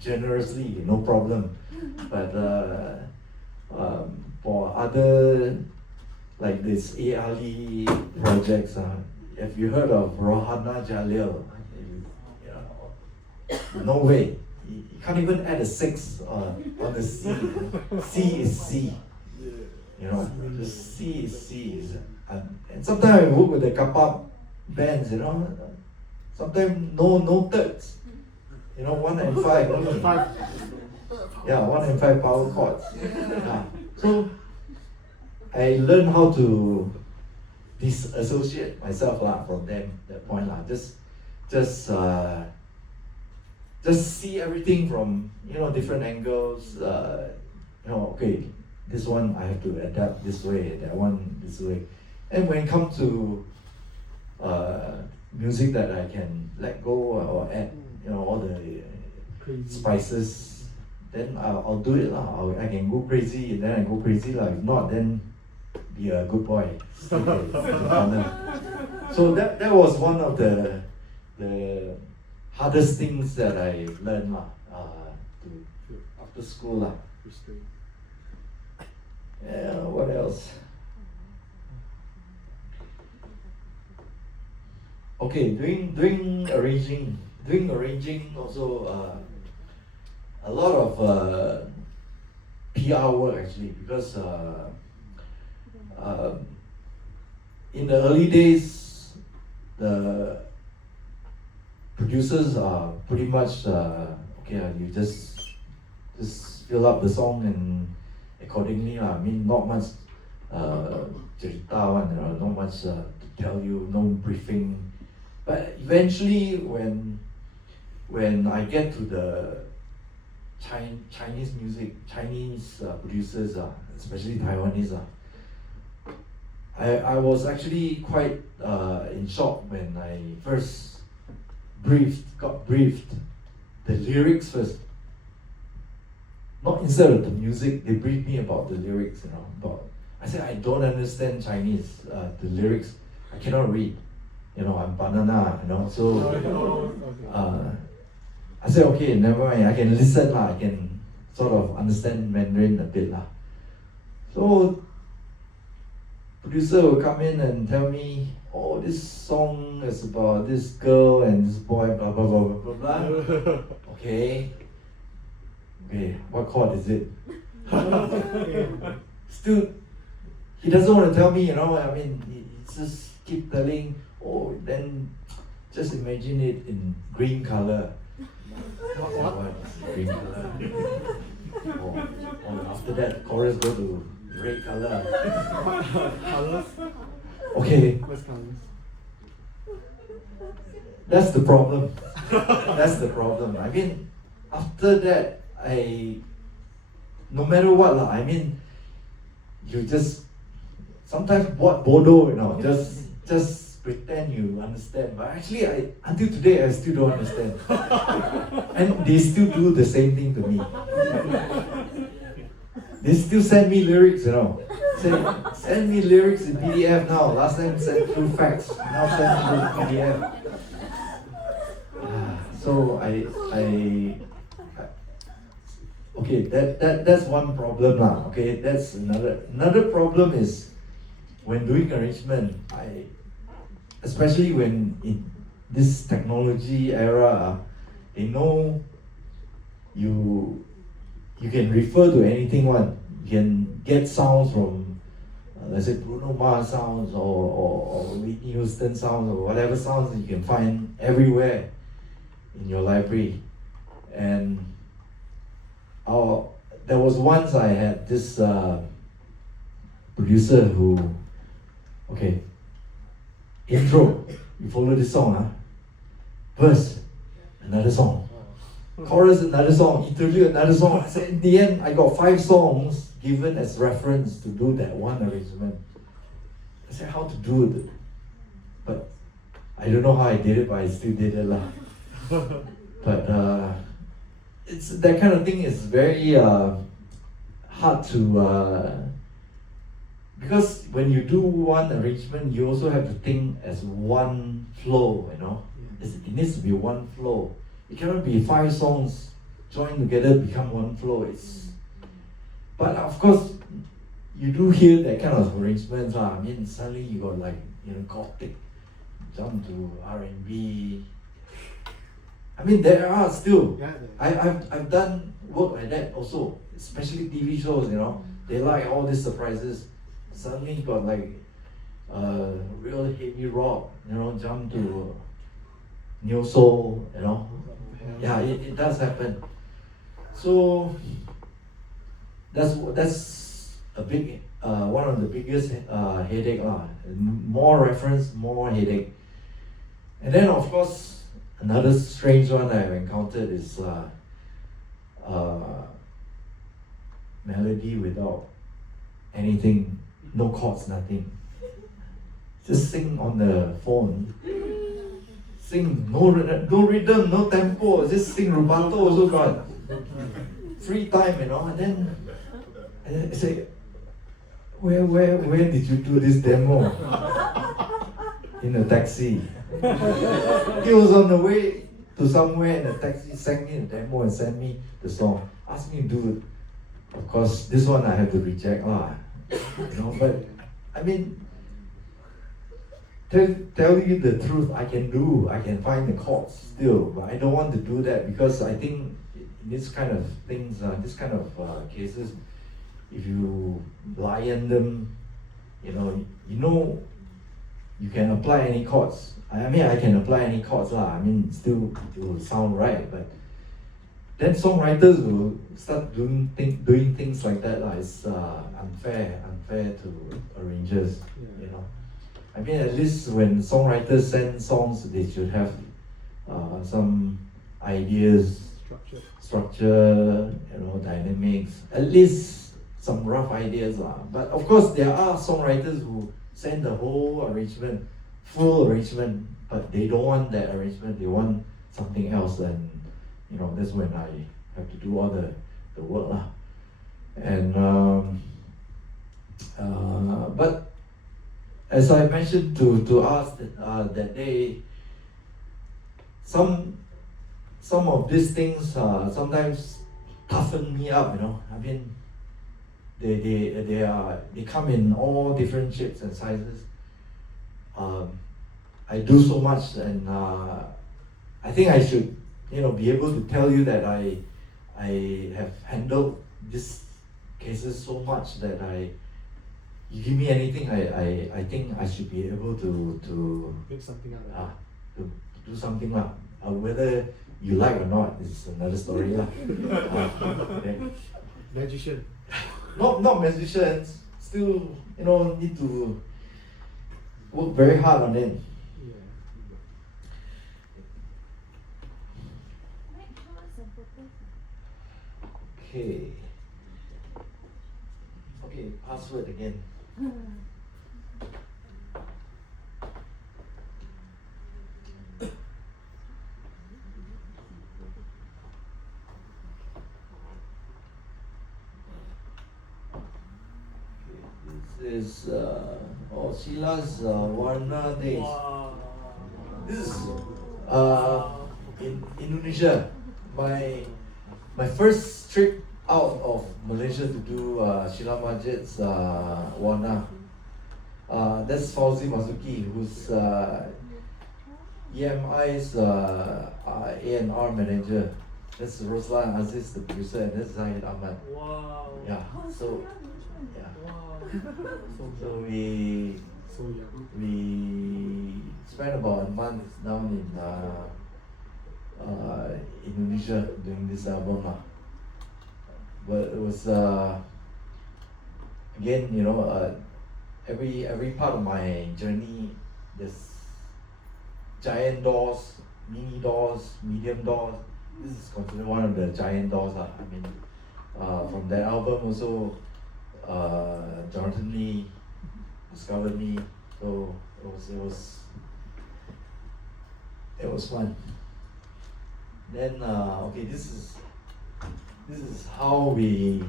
generously, no problem. But for other, like this Ali projects, if you heard of Rohana Jalil, no way. You can't even add a 6 on the C. C is C. The C is C. And sometimes I work with the kapap bands, sometimes no thirds. 1 and 5 only. Yeah, 1 and 5 power chords. So I learned how to disassociate myself from them, that point. Just see everything from different angles. Okay, this one I have to adapt this way, that one this way. And when it comes to music that I can let go or add, all the spices then I'll do it lah. I can go crazy, and then I go crazy lah. If not, then be a good boy. Stay with the partner. So that was one of the hardest things that I learned lah. After school lah. Yeah, what else? Okay, doing arranging also a lot of PR work actually, because in the early days the producers are pretty much okay, you just fill up the song and accordingly I mean not much cerita one, not much to tell you, no briefing. But eventually when I get to the Chinese music, Chinese producers, especially Taiwanese, I was actually quite in shock when I first got briefed the lyrics first. Not instead of the music, they briefed me about the lyrics, I said I don't understand Chinese, the lyrics, I cannot read. I'm banana, so I said, okay, never mind, I can listen, I can sort of understand Mandarin a bit. So, producer will come in and tell me, oh, this song is about this girl and this boy, blah, blah, blah, blah, blah, blah. Okay, what chord is it? Still, he doesn't want to tell me, he just keep telling, oh, then just imagine it in green color. What is green color? Oh, after that, chorus go to red color. Colors? Okay, What's colors? that's the problem. That's the problem. I mean, after that, no matter what, you just, sometimes what bodoh, just pretend you understand. But actually, until today, I still don't understand. And they still do the same thing to me. They still send me lyrics, Say, send me lyrics in PDF now. Last time sent through fax, now send through PDF. So okay, that's one problem lah. Okay, that's another problem is when doing arrangement, especially when in this technology era, they know you can refer to anything one. You can get sounds from let's say Bruno Mars sounds or Whitney Houston sounds or whatever sounds that you can find everywhere in your library. And there was once I had this producer who, okay, intro, you follow this song, verse, another song, chorus, another song, interlude, another song. I said, in the end, I got 5 songs given as reference to do that one arrangement. I said, how to do it? But I don't know how I did it, but I still did it lah. But it's that kind of thing is very hard to because when you do one arrangement, you also have to think as one flow. It needs to be one flow. It cannot be 5 songs joined together become one flow. But of course, you do hear that kind of arrangements. Suddenly you got Gothic, jump to R&B. There are still. I've done work like that also, especially TV shows. They like all these surprises. Suddenly you got real heavy rock. Jump to neo soul. Yeah, it does happen. So that's a big one of the biggest headache lah. More reference, more headache. And then of course another strange one I've encountered is melody without anything, no chords, nothing. Just sing on the phone. Sing, no rhythm, no tempo, just sing rubato also got. free time, and then I say, where did you do this demo? In a taxi. He was on the way to somewhere in a taxi, sang me a demo and sent me the song. Asked me to do it. Of course, this one I have to reject lah. But I mean, tell you the truth, I can find the chords still, but I don't want to do that because I think in this kind of things, this kind of cases, if you lion them, you can apply any chords. I mean, I can apply any chords lah. I mean, still it will sound right, but then songwriters will start doing things like that lah. It's unfair to arrangers, I mean, at least when songwriters send songs, they should have some ideas, structure, dynamics, at least some rough ideas lah. But of course, there are songwriters who send the whole arrangement, full arrangement, but they don't want that arrangement, they want something else, and that's when I have to do all the work lah. And but as I mentioned to us that day, some of these things sometimes toughen me up, I mean, they come in all different shapes and sizes. I do so much, and I think I should, be able to tell you that I have handled these cases so much that you give me anything, I think I should be able to make something out of it. to do something lah. Whether you like or not is another story lah. Magician. Not musicians, still need to work very hard on it. Okay, password again. This is Sheila's Warna days. Wow. This is in Indonesia. My first trip out of Malaysia to do Sheila Majid's Warna. That's Fauzi Mazuki, who's EMI's A&R manager. That's Roslan, Aziz, the producer, and that's Zahid Ahmad. Wow. Yeah. So we spent about a month down in Indonesia doing this album lah. But it was again, every part of my journey, there's giant doors, mini doors, medium doors. This is considered one of the giant doors lah. I mean, from that album also, Jonathan Lee discovered me, so it was fun. Then this is how we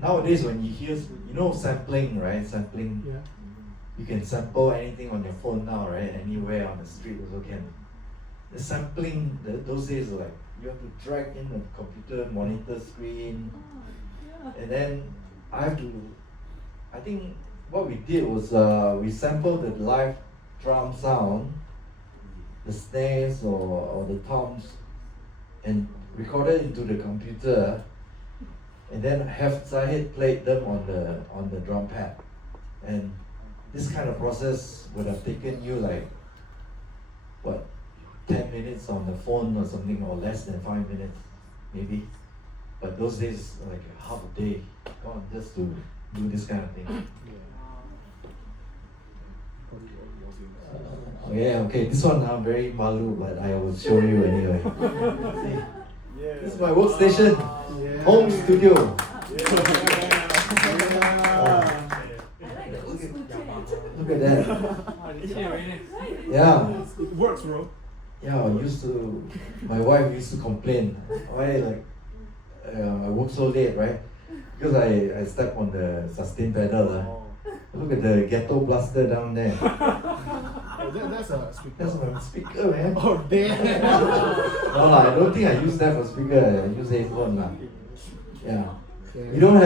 nowadays when you hear sampling, right? Sampling. Yeah. You can sample anything on your phone now, right? Anywhere on the street also can. The sampling, those days, like you have to drag in the computer monitor screen, and then I think what we did was we sampled the live drum sound, the snares or the toms, and recorded into the computer, and then have Zahid played them on the drum pad. And this kind of process would have taken you like 10 minutes on the phone or something, or less than 5 minutes maybe. But those days like half a day gone just to do this kind of thing. Okay, this one I'm very malu, but I will show you anyway. See, this is my workstation, home studio. Look at that. Yeah. It works, bro. Yeah, my wife used to complain, why I work so late, right? Because I step on the sustain pedal. Look at the ghetto blaster down there. Oh, that's a speaker. That's my speaker, man. Oh, damn. No, I don't think I use that for speaker. I use headphone. Yeah. Okay. We don't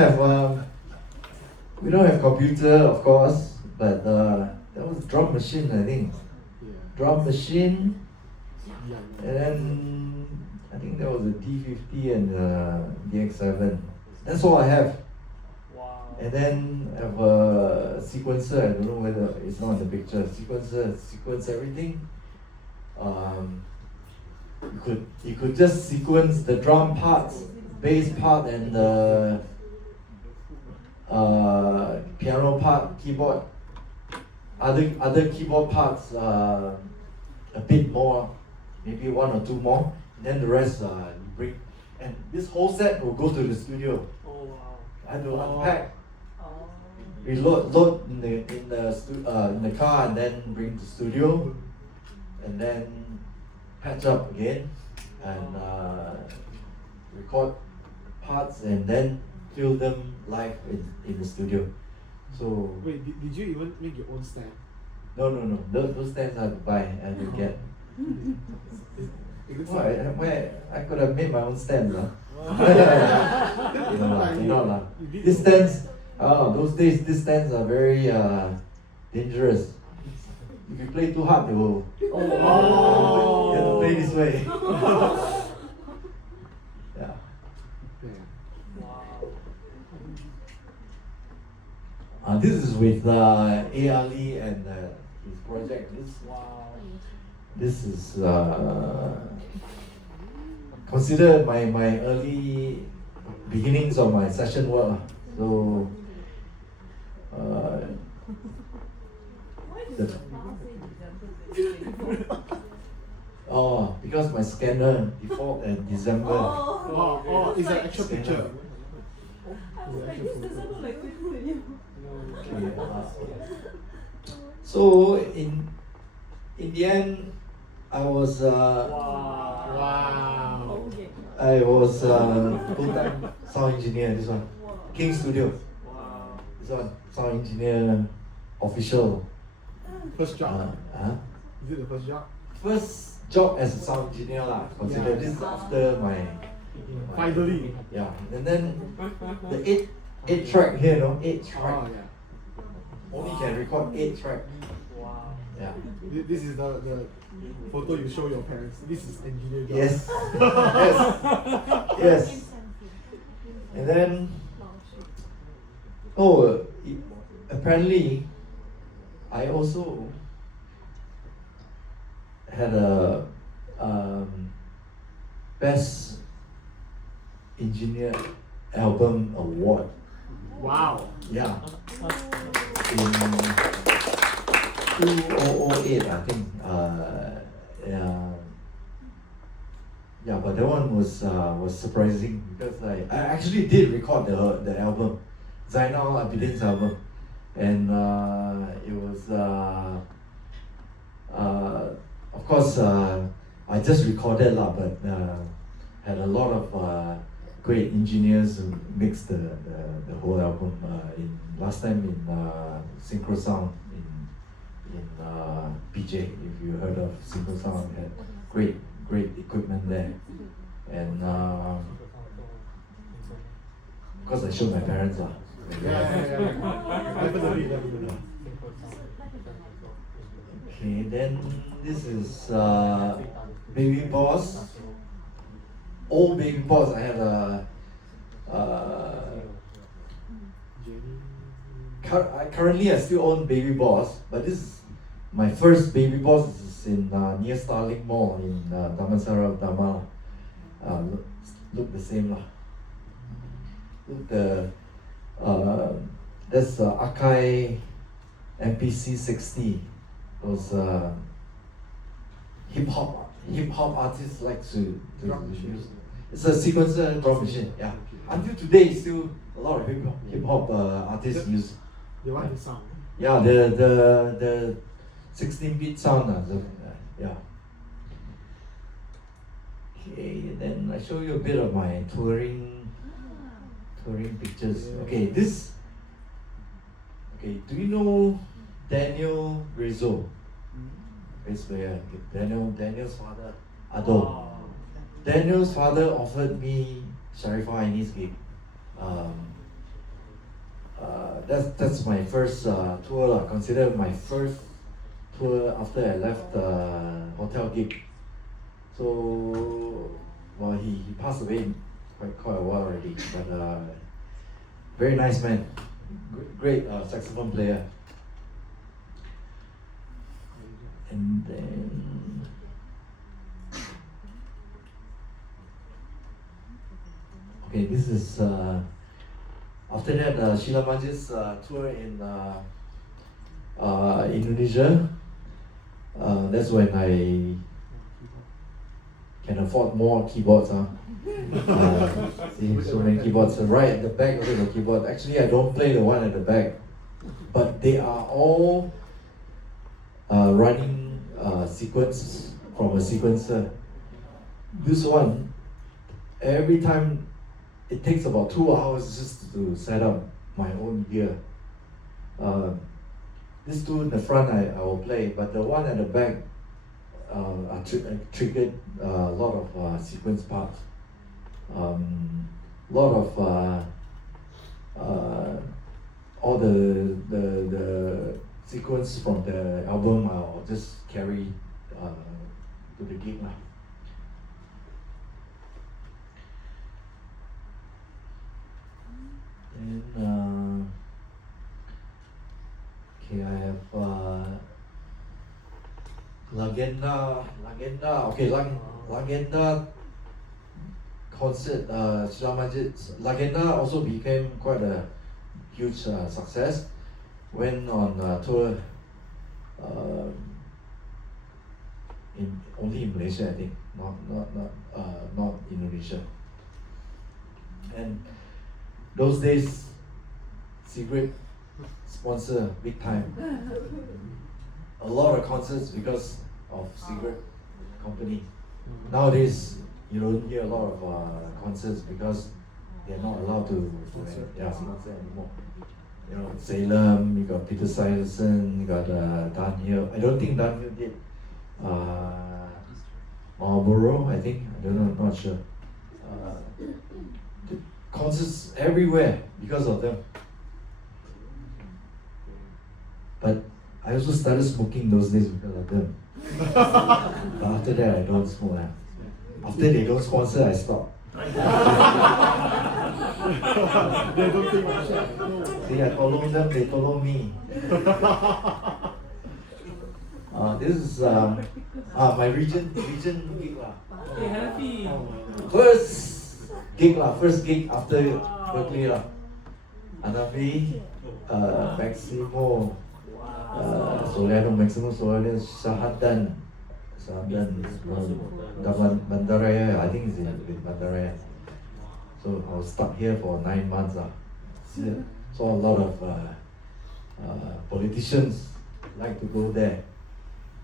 have computer, of course, but that was drum machine, I think. Yeah. Drum machine, Yeah. and then I think there was a D50 and DX7. That's all I have. Wow. And then I have a sequencer. I don't know whether it's not in the picture. Sequence everything. You could just sequence the drum parts, bass part, and the piano part, keyboard. Other keyboard parts, a bit more, maybe one or two more. Then the rest you bring, and this whole set will go to the studio. Oh wow. I have to unpack, Oh. load in the car, and then bring to studio, and then patch up again, and record parts, and then film them live in the studio. So Wait, did you even make your own stand? no, those stands I have to buy, I have to get. It looks Where I could have made my own stand, lah. like These stands, those days, these stands are very dangerous. If you play too hard, they will. You have to play this way. Yeah. Yeah. Wow. This is with A.Ali and his project. Wow. This is considered my early beginnings of my session work. So because my scanner default at December. Oh, it's an actual Stand picture. up. Okay, so in the end, I was Wow. I was full-time sound engineer. This one, King Studio. Wow. This one, sound engineer, official. First job. Huh? Is it the first job? First job as a sound engineer lah. Consider Yeah. this after my Finally. yeah. And then the eight track here, no, 8-track. Oh yeah. Only can record 8-track. Wow. Yeah. This is the photo you show your parents. This is engineer job. Yes. Yes. And then, apparently, I also had a best engineer album award. Wow. Yeah. In 2008, I think. Yeah, but that one was surprising because I actually did record the album, Zainal Abidin's album, and it was of course I just recorded lah, but had a lot of great engineers who mixed the whole album. Last time in Synchro Sound in PJ, if you heard of Synchro Sound, had great equipment there, and of course I showed my parents lah. Yeah. Definitely. Okay, then this is Baby Boss. Old Baby Boss. I have currently I still own Baby Boss, but this is my first Baby Boss. Is in near Starling Mall in Damansara Utama. Look the same lah. Look that's Akai MPC 60. Those hip hop artists like to use. It's a sequencer drum machine. Yeah. Until today, still a lot of hip hop artists use. They want the sound. Yeah, the 16-bit sound. Yeah. Okay, then I show you a bit of my touring pictures. Okay, this. Okay, do you know Daniel Rizzo? Bass player. Daniel's father, Ado. Wow. Daniel's father offered me Sharifah Aini's gig. That's my first tour lah. Considered my first tour after I left the hotel gig. So, well, he passed away quite a while already, but very nice man, great saxophone player. And then okay, this is after that Sheila Majid's tour in Indonesia. That's when I can afford more keyboards. See, so many keyboards. Right at the back of the keyboard. Actually, I don't play the one at the back, but they are all running sequence from a sequencer. This one, every time, it takes about 2 hours just to set up my own gear. These two in the front I will play, but the one at the back I triggered a lot of sequence parts. Lot of all the sequence from the album I'll just carry to the gig now. And okay, I have Lagenda. Okay, Lagenda concert. Sheila Majid's Lagenda also became quite a huge success. Went on tour only in Malaysia, I think, not Indonesia. And those days, cigarette sponsor big time. A lot of concerts because of cigarette company. Nowadays, you don't hear a lot of concerts because they're not allowed to sponsor anymore. You know, Salem, you got Peter Silerson, you got Dunhill. I don't think Dunhill did. Marlborough, I think. I don't know, I'm not sure. The concerts everywhere because of them. But I also started smoking those days because of them. But after that, I don't smoke now. After they don't sponsor, I stop. They don't think much. See, I follow them, they follow me. This is my region gig lah. First gig after Berklee lah. Anafi, Maximo, Maximo Soleado, Shahadan, Bandaraya, I think it's in Bandaraya. So I was stuck here for 9 months. Saw a lot of politicians like to go there.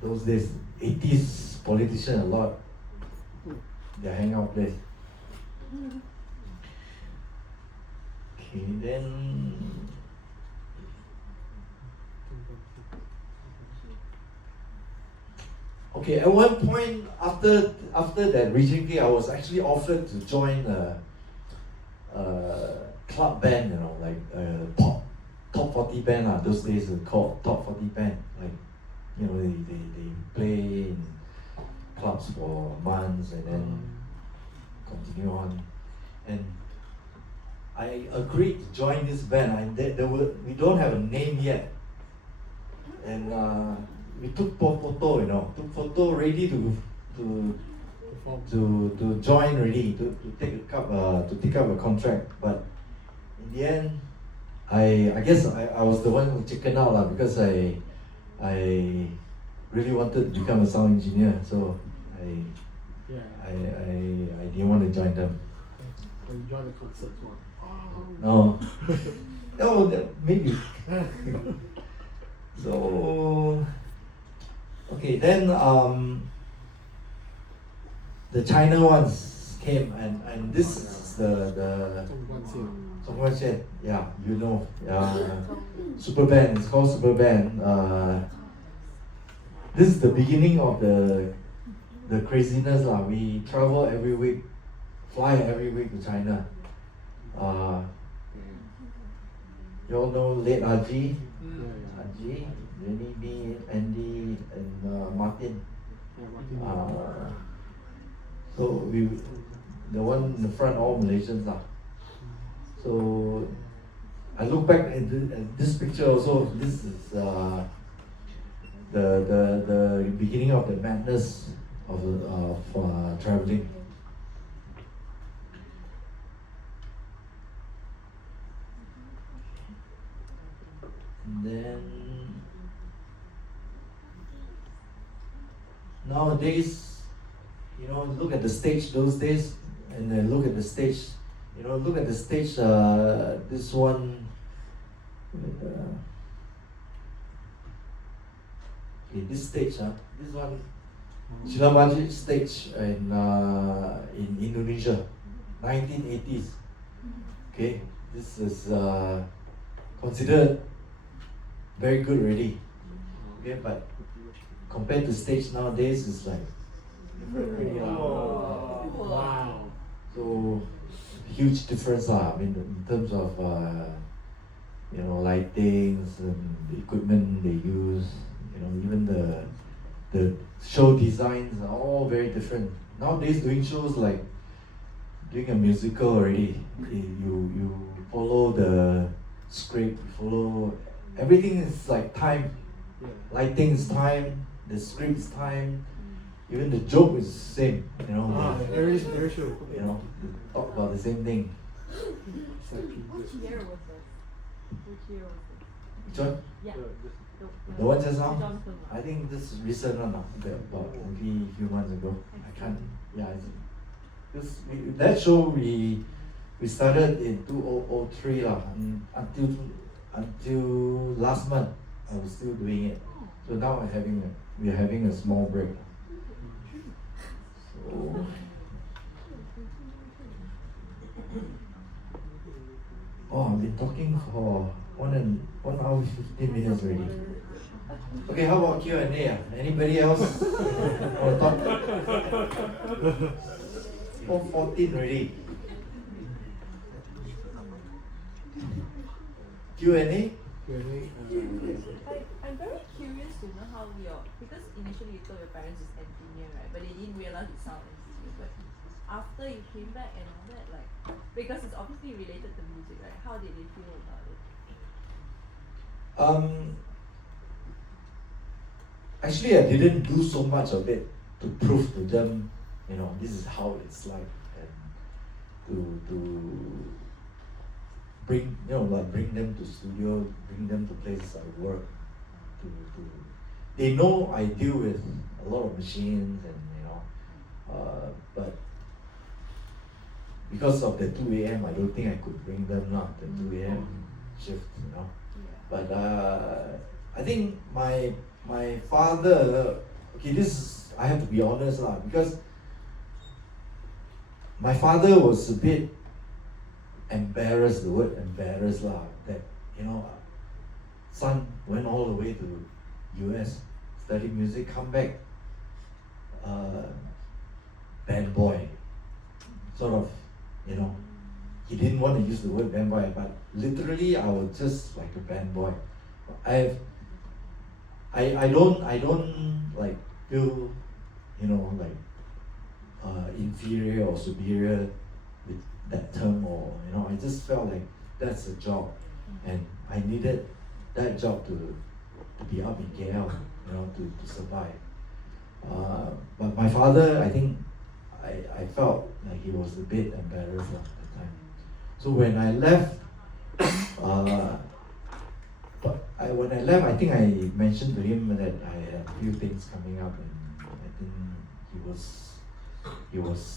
Those days, 80s politician, a lot. Their hangout place. Okay, then okay, at one point after that region gig, I was actually offered to join a club band, you know, like a top 40 band. Those days were called top 40 band. Like, you know, they play in clubs for months and then continue on. And I agreed to join this band. We don't have a name yet. And we took photo, you know, ready to join, ready to take up a contract. But in the end, I guess I was the one who chickened out because I really wanted to become a sound engineer, so I didn't want to join them. When you join the concerts one. No, maybe. So Okay, then the China ones came, and this is the 纵贯线 Zhongguan Xian, yeah, you know, super band. It's called super band. This is the beginning of the craziness lah. We travel every week, fly every week to China. You all know late Aziz, Jenny B, Andy, and Martin. So the one in the front, all Malaysians lah. So I look back at this picture also. This is the beginning of the madness of traveling. And then nowadays, you know, look at the stage those days, and then look at the stage. You know, look at the stage. This one. Okay, this stage. This one. Sheila Majid stage in Indonesia, 1980s. Okay, this is considered very good already. Okay, but compared to stage nowadays, it's like different already. Wow. So huge difference. I mean, in terms of you know, lightings and the equipment they use. You know, even the show designs are all very different. Nowadays, doing shows like doing a musical already. You follow the script, you follow everything is like time. Lighting is time, the script is time, even the joke is the same. You know, Very sure. you know, they talk about the same thing. Which year was this? Which year was this? Which one? Yeah. The one just now? Johnson one. I think this is recent one, about maybe a few months ago. I can't. Yeah, that show we started in 2003 lah. Until last month, I was still doing it. So now we're having a small break. So. Oh, I've been talking for 1 hour 15 minutes already. Okay, how about Q&A? Anybody else want to talk? 4:14 already. Q&A? I'm very curious to know how because initially you told your parents is engineer, right? But they didn't realize it sound engineer. But after you came back and all that, like, because it's obviously related to music, right? How did they feel about it? Actually, I didn't do so much of it to prove to them, you know, this is how it's like, and to bring, you know, like bring them to studio, bring them to places I work. They know I deal with a lot of machines, and you know, but because of the 2 a.m., I don't think I could bring them up the 2 a.m. shift, you know. But I think my father, okay, I have to be honest lah, because my father was a bit embarrassed, the word embarrassed lah, that, you know, son went all the way to US, study music, come back, band boy, sort of, you know. He didn't want to use the word band boy, but literally I was just like a band boy. I don't like feel, you know, like inferior or superior with that term, or you know, I just felt like that's a job, and I needed that job to be up in KL, you know, to survive. But my father, I think, I felt like he was a bit embarrassed at the time. So when I left, when I left, I think I mentioned to him that I had a few things coming up, and I think he was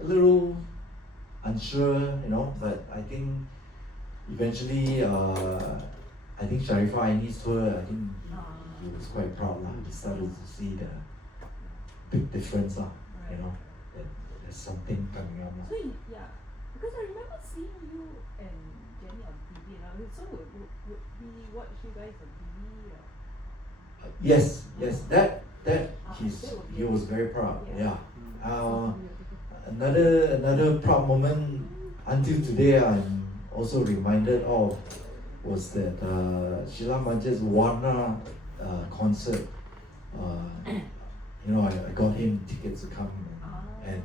a little unsure, you know. But I think eventually, I think Sharifah Aini's tour, I think he was quite proud lah. He started to see the big difference lah, you know, that there's something coming up lah. So yeah, because I remember seeing you and Jenny on TV, and I was so would we watch you guys on TV? Or? Yes, that Ah, he was very proud. Yeah. Yeah. Another proud moment until today I'm also reminded of was that Sheila Majid's Warna concert. You know, I got him tickets to come, and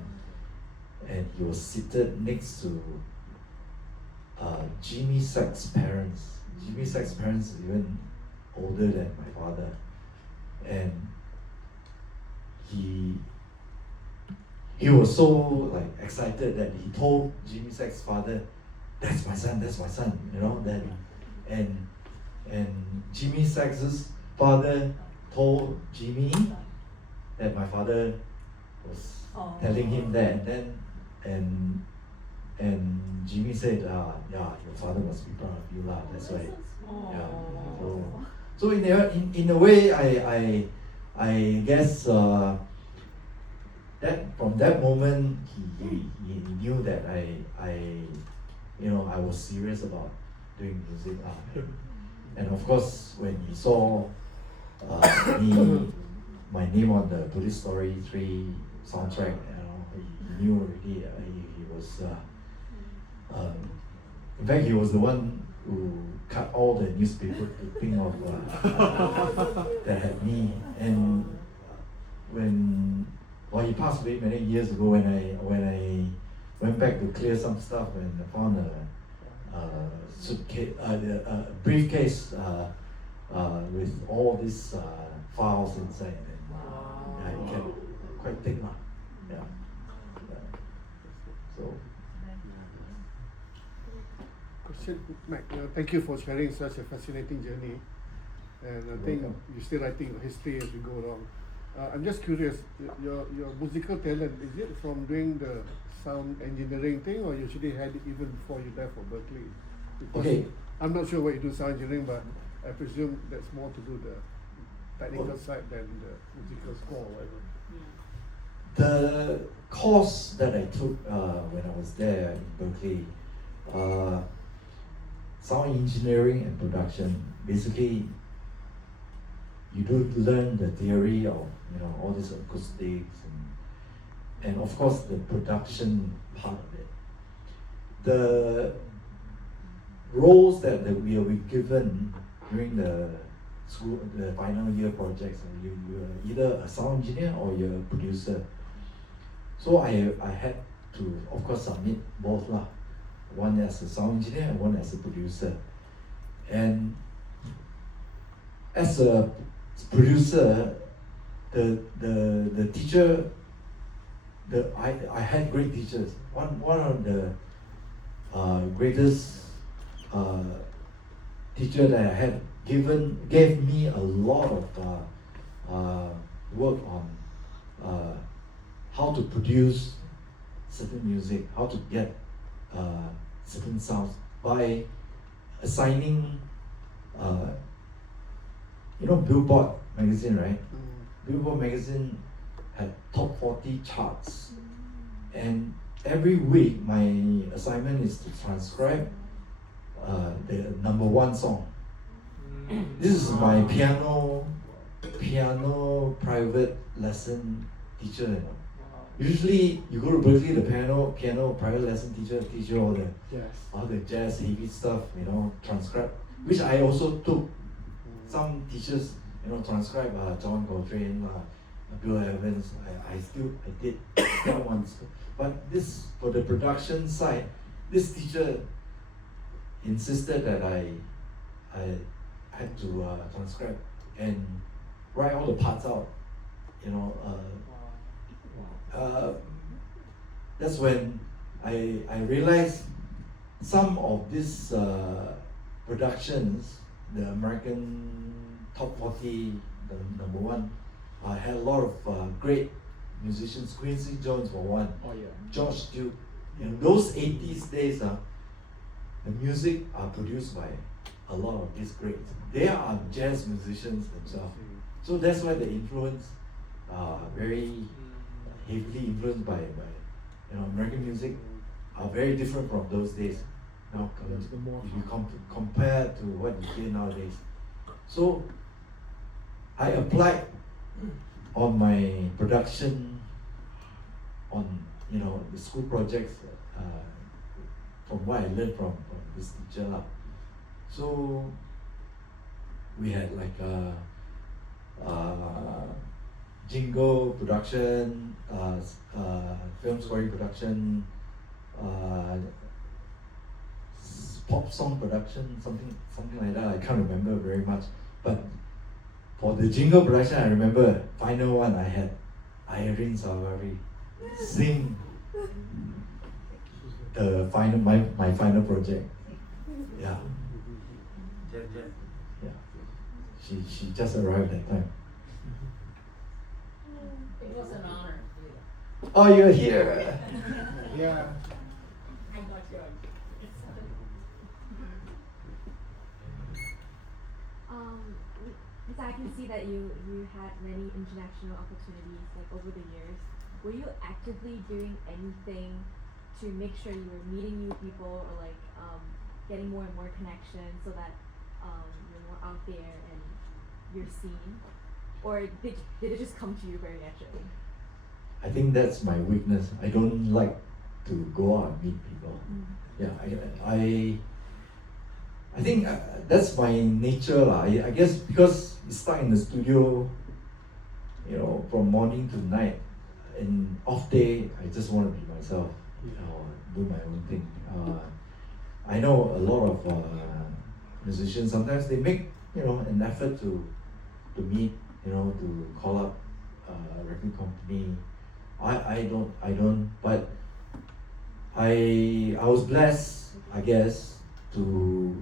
he was seated next to Jimmy Sack's parents. Jimmy Sack's parents is even older than my father, and he was so like excited that he told Jimmy Sack's father, that's my son, you know, that, and Jimmy Sack's father told Jimmy that my father was telling him that, and then and Jimmy said, yeah, your father must be proud of you lah, that's why. Yeah. So in a way, I guess that from that moment he knew that I was serious about doing music, and of course when he saw my name on the Police Story 3 soundtrack, he knew already. He was in fact he was the one who cut all the newspaper clipping of that had me. And when he passed away many years ago, when I went back to clear some stuff and I found a suitcase, a briefcase with all these files inside, and it kept quite thick, yeah. So. Mac, thank you for sharing such a fascinating journey, and I think you're still writing history as we go along. I'm just curious, your musical talent, is it from doing the sound engineering thing, or you actually had it even before you left for Berklee? Because Okay. I'm not sure what you do sound engineering, but I presume that's more to do the technical side than the musical score or whatever. The course that I took when I was there in Berklee, sound engineering and production, basically you do learn the theory of all these acoustics and of course the production part of it. The roles that we were given during the final year projects, you're either a sound engineer or you're a producer. So I had to, of course, submit both lah. One as a sound engineer and one as a producer. And as a producer, the teacher, I had great teachers. One of the greatest teacher that I had gave me a lot of work on how to produce certain music, how to get certain sounds by assigning, Billboard magazine, right? Billboard magazine had top 40 charts, and every week my assignment is to transcribe the number one song. This is my piano private lesson teacher. Usually you go to Berklee, the piano private lesson teacher teach you all the jazz heavy stuff, transcribe, which I also took. Some teachers, transcribe John Coltrane, Bill Evans. I did that one. But this, for the production side, this teacher insisted that I had to transcribe and write all the parts out. That's when I realized some of these productions, the American top 40, the number one, had a lot of great musicians. Quincy Jones for one, George Duke. Those 80s days, the music are produced by a lot of these greats. They are jazz musicians themselves. So that's why the influence very heavily influenced by American music are very different from those days. Now, if you compare to what you hear nowadays. So I applied on my production on the school projects from what I learned from this teacher lah. So we had like jingle production, film scoring production, pop song production, something like that. I can't remember very much, but for the jingle production, I remember final one I had Irene Savary sing the final my final project. Yeah. Yeah. She just arrived that time. It was an honor. Oh, you're here. Yeah. So I can see that you had many international opportunities like over the years. Were you actively doing anything to make sure you were meeting new people or like getting more and more connections so that you're more out there and you're seen? Or did it just come to you very naturally? I think that's my weakness. I don't like to go out and meet people. Yeah, I think that's my nature lah. I guess because you stuck in the studio, from morning to night, and off day, I just want to be myself, do my own thing. I know a lot of musicians. Sometimes they make an effort to meet, to call up a record company. I don't. But I was blessed, I guess, to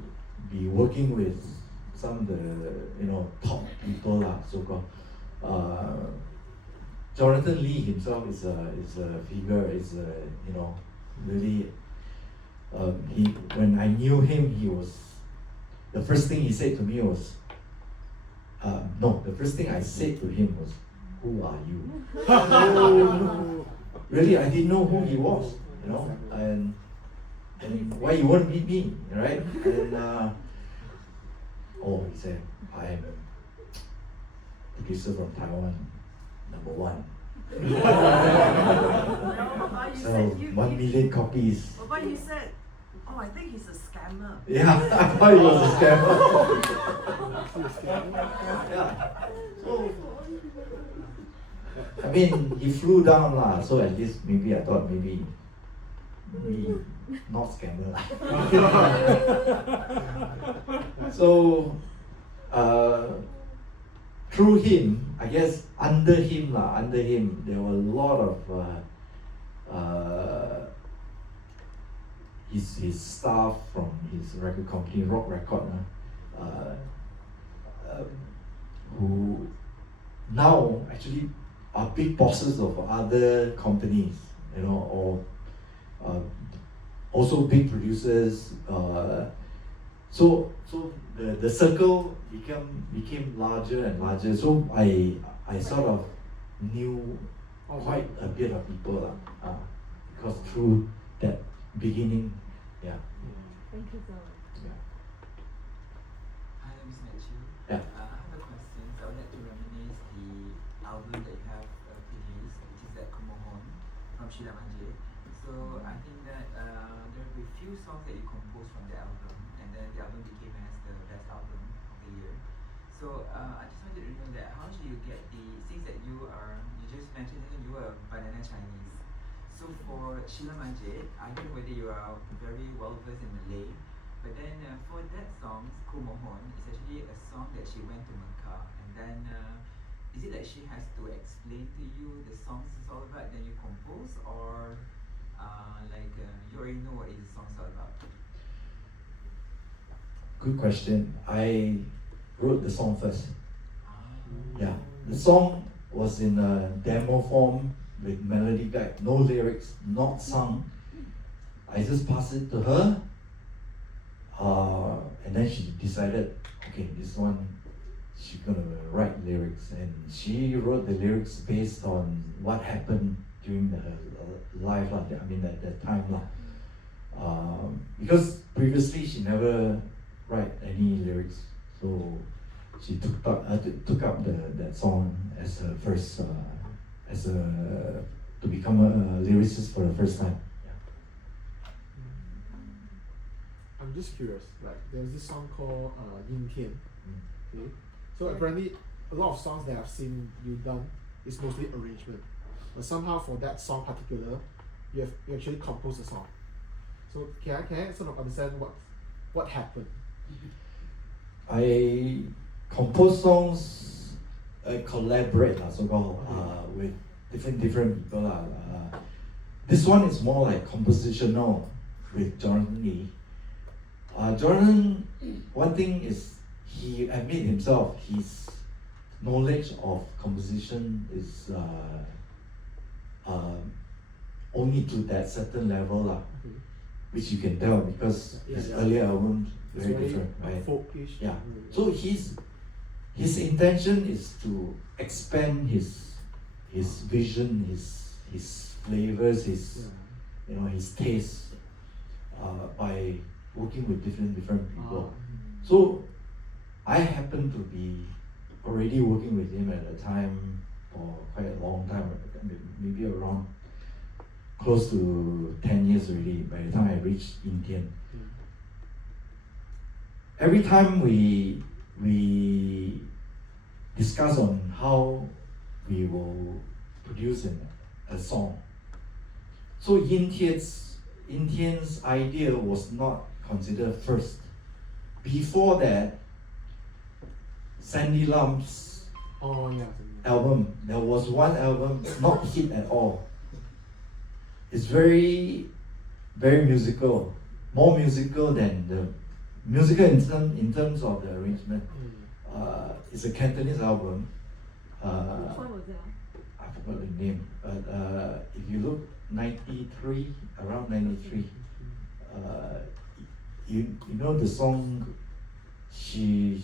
be working with some of the top people lah, so-called. Jonathan Lee himself is a figure, really. When I knew him, he was the first thing he said to me was, the first thing I said to him was, "Who are you?" Really, I didn't know who he was, and why you want to meet me, right? And he said, "I am a producer from Taiwan, #1. So 1 million copies." But you said, I think he's a scammer. Yeah, I thought he was a scammer. Yeah. So, I mean, he flew down lah. So at least I thought maybe not scammer lah. So, through him, I guess under him, there were a lot of his staff from his record company, Rock Record, who now actually are big bosses of other companies, or also big producers. So the circle became larger and larger. So I sort of knew quite a bit of people because through that beginning, yeah. Thank you so much. Yeah. Hi, I'm Majid. Yeah. I have a question. I would like to reminisce the album that you have produced, which is that Kumohon from Sheila Majid. So I think that there will be few songs that you composed from the album, and then the album became as the best album of the year. So I just wanted to know that how do you get since that you just mentioned that you are banana Chinese. So for Sheila Majid, I don't know whether you are very well versed in Malay, but then for that song, Kumohon, is actually a song that she went to Mecca, and then is it that she has to explain to you the songs is all about, then you compose, or you already know what the song's all about? Good question. I wrote the song first. Yeah, the song was in a demo form with melody guide, no lyrics, not sung. I just passed it to her, And then she decided, okay, this one, she's gonna write lyrics. And she wrote the lyrics based on what happened during her life, I mean, at that time. Because previously she never write any lyrics. So she took up that song as her first, to become a lyricist for the first time. I'm just curious, like there's this song called Yin Tian. Mm. Okay. So apparently a lot of songs that I've seen you done is mostly arrangement. But somehow for that song particular, you actually composed a song. So can I sort of understand what happened? I compose songs, collaborate so-called, with different people. This one is more like compositional with Jonathan Lee. Jordan, one thing is he admit himself, his knowledge of composition is only to that certain level, which you can tell because his earlier albums very different, right? Folkish. Yeah. So his intention is to expand his vision, his flavors, his taste by working with different people. So I happen to be already working with him at a time for quite a long time, maybe around close to 10 years already by the time I reached Indian. Every time we discuss on how we will produce a song. So Yin Tian's idea was not considered first. Before that, Sandy Lump's album, there was one album not hit at all. It's very, very musical, more musical than the musical in terms of the arrangement. It's a Cantonese album. Which one was it? I forgot the name, but if you look 93, around 93, you know the song, she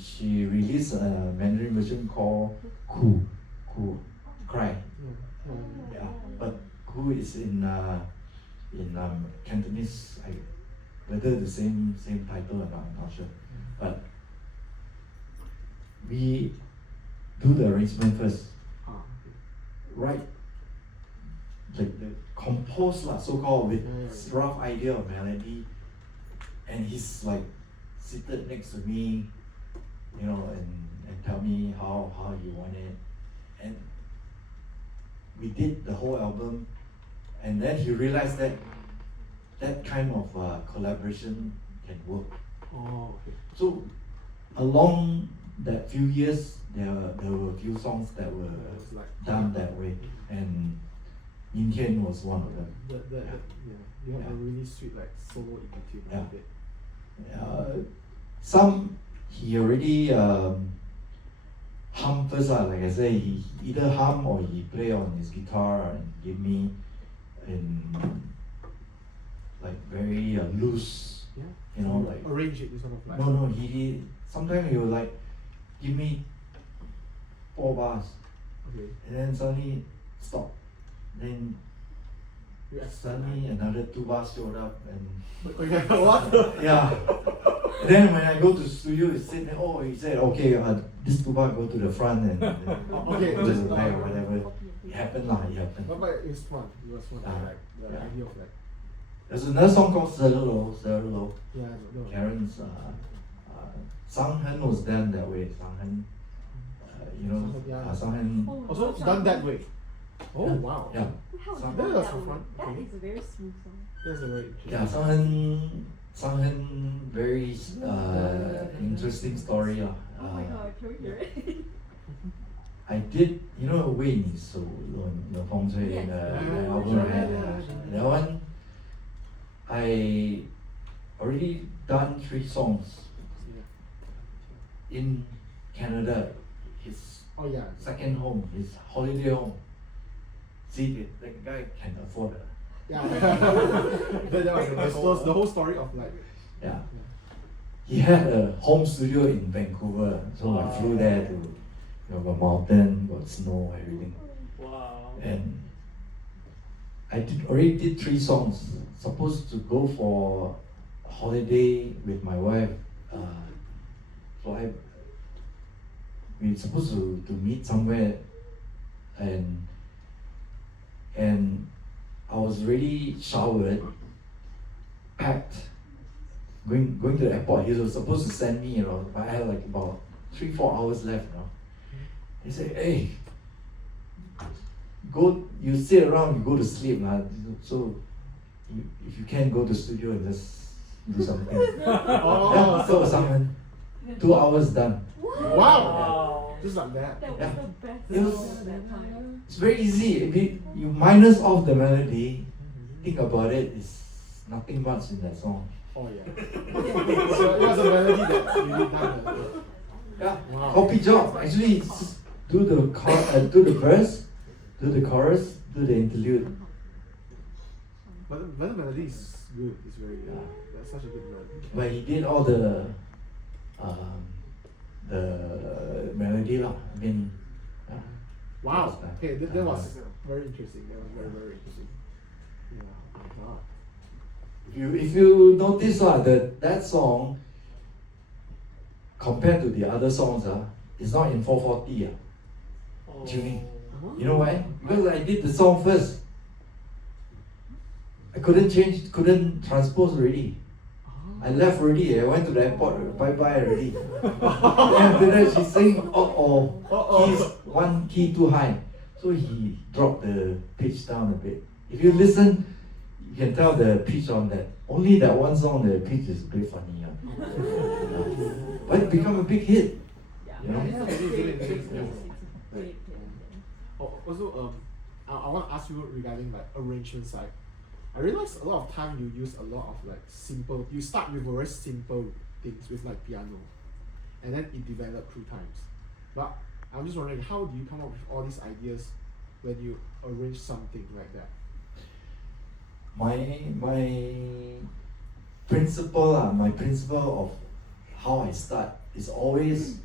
released a Mandarin version called Ku, Cry. Yeah, but Ku is in Cantonese. Whether the same title or not, I'm not sure. But we do the arrangement first. Right, the compose so-called with rough idea of melody, and he's like seated next to me, and tell me how you want it, and we did the whole album, and then he realized that kind of collaboration can work. So along that few years, there were a few songs that were done that way, and Yin Tian was one of them. You have a really sweet solo in between. Some he already hum first, like I say, he either hum or he play on his guitar and give me in very loose, arrange it, sort of No, he sometimes he will give me 4 bars, and then suddenly stop, then suddenly another 2 bars showed up, and what? yeah. And then when I go to the studio, he said, okay, this 2 bars go to the front and just whatever. It happened. But it's fun. It was fun. The idea of There's another song called Cellulo. Yeah, no. Karen's Sang Hen was done that way. Sang Hen, Sang Hen. Also done that way. Oh wow. Yeah. How is Some- that That was that for way? fun. That Okay. is a very smooth song. That's a very interesting. Yeah, Sang Hen, very interesting story. Oh my god, can we hear it? I did, Wei Ni Su, the Feng Shui, Yes. the album, right? That one, I already done 3 songs in Canada. His Oh yeah. second home, his holiday home. See, the guy can afford it. Yeah. That was the whole story of Yeah. he had a home studio in Vancouver, so I flew there to, got mountain, got snow, everything. Wow. And I already did 3 songs. Supposed to go for a holiday with my wife. We're supposed to meet somewhere, and I was already showered, packed, going to the airport. He was supposed to send me, but I had like about 3-4 hours left. He said, "Hey, you sit around, you go to sleep, so if you can't go to the studio and just do something." Oh, so something. 2 hours done. Wow. Wow. Just like that. That was Yeah. the best It was- song at that time. It's very easy. If you minus off the melody, think about it, it's nothing much in that song. Oh yeah. So it was a melody that really done. Yeah, Wow. copy job. Actually, it's just do the verse, do the chorus, do the interlude. But the melody is good. It's very that's such a good melody. But he did all the melody lah. I mean, yeah. Wow. That's Okay, that was very interesting. That was very, very interesting. Yeah. My God. If you notice that song compared to the other songs, it's not in 440 tuning. You know why? Because I did the song first. I couldn't transpose already. I left already. I went to the airport. Bye bye already. Then after that, she's saying, he's one key too high. So he dropped the pitch down a bit. If you listen, you can tell the pitch on that. Only that one song, the pitch is a bit funny. But it became a big hit. You know? Yeah, it is. Great Yeah. hit. Also, I want to ask you regarding like arrangement side. I realize a lot of time you use a lot of like simple. You start with very simple things with like piano, and then it developed through times. But I'm just wondering, how do you come up with all these ideas when you arrange something like that? My principle of how I start is always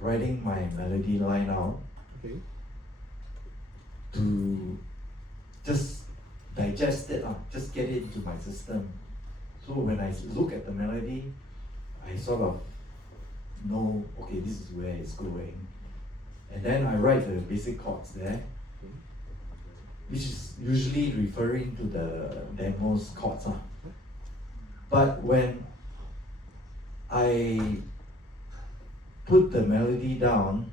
writing my melody line out Okay. to just digest it, just get it into my system. So when I look at the melody, I sort of know, okay, this is where it's going. And then I write the basic chords there, which is usually referring to the demo's chords. But when I put the melody down,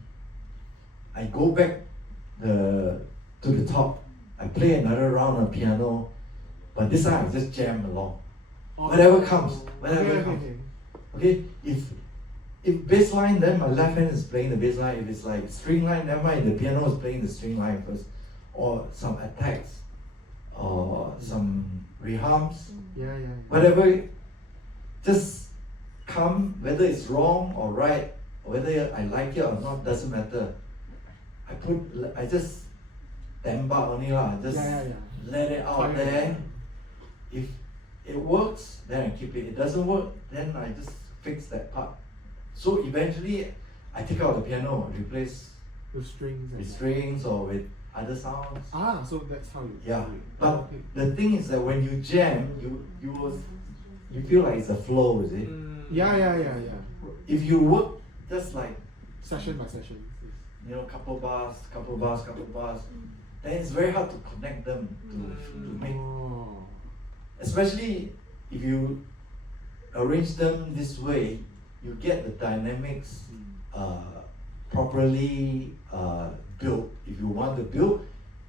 I go back to the top. I play another round on piano, but this time I just jam along. Whatever comes. Okay, if bass line, then my left hand is playing the bass line. If it's like string line, never mind, the piano is playing the string line first. Or some attacks, or some rehums, Yeah. whatever, just come, whether it's wrong or right, or whether I like it or not, doesn't matter. I just tembak only lah, just Yeah. let it out there. If it works, then I keep it. It doesn't work, then I just fix that part. So eventually, I take out the piano, replace With strings. with strings or with other sounds. So that's how you. Yeah, do it. but Okay. the thing is that when you jam, you feel like it's a flow, is it? Yeah. If you work just like Session by session. couple bars, then it's very hard to connect them to make. Oh. Especially if you arrange them this way, you get the dynamics properly built. If you want to build,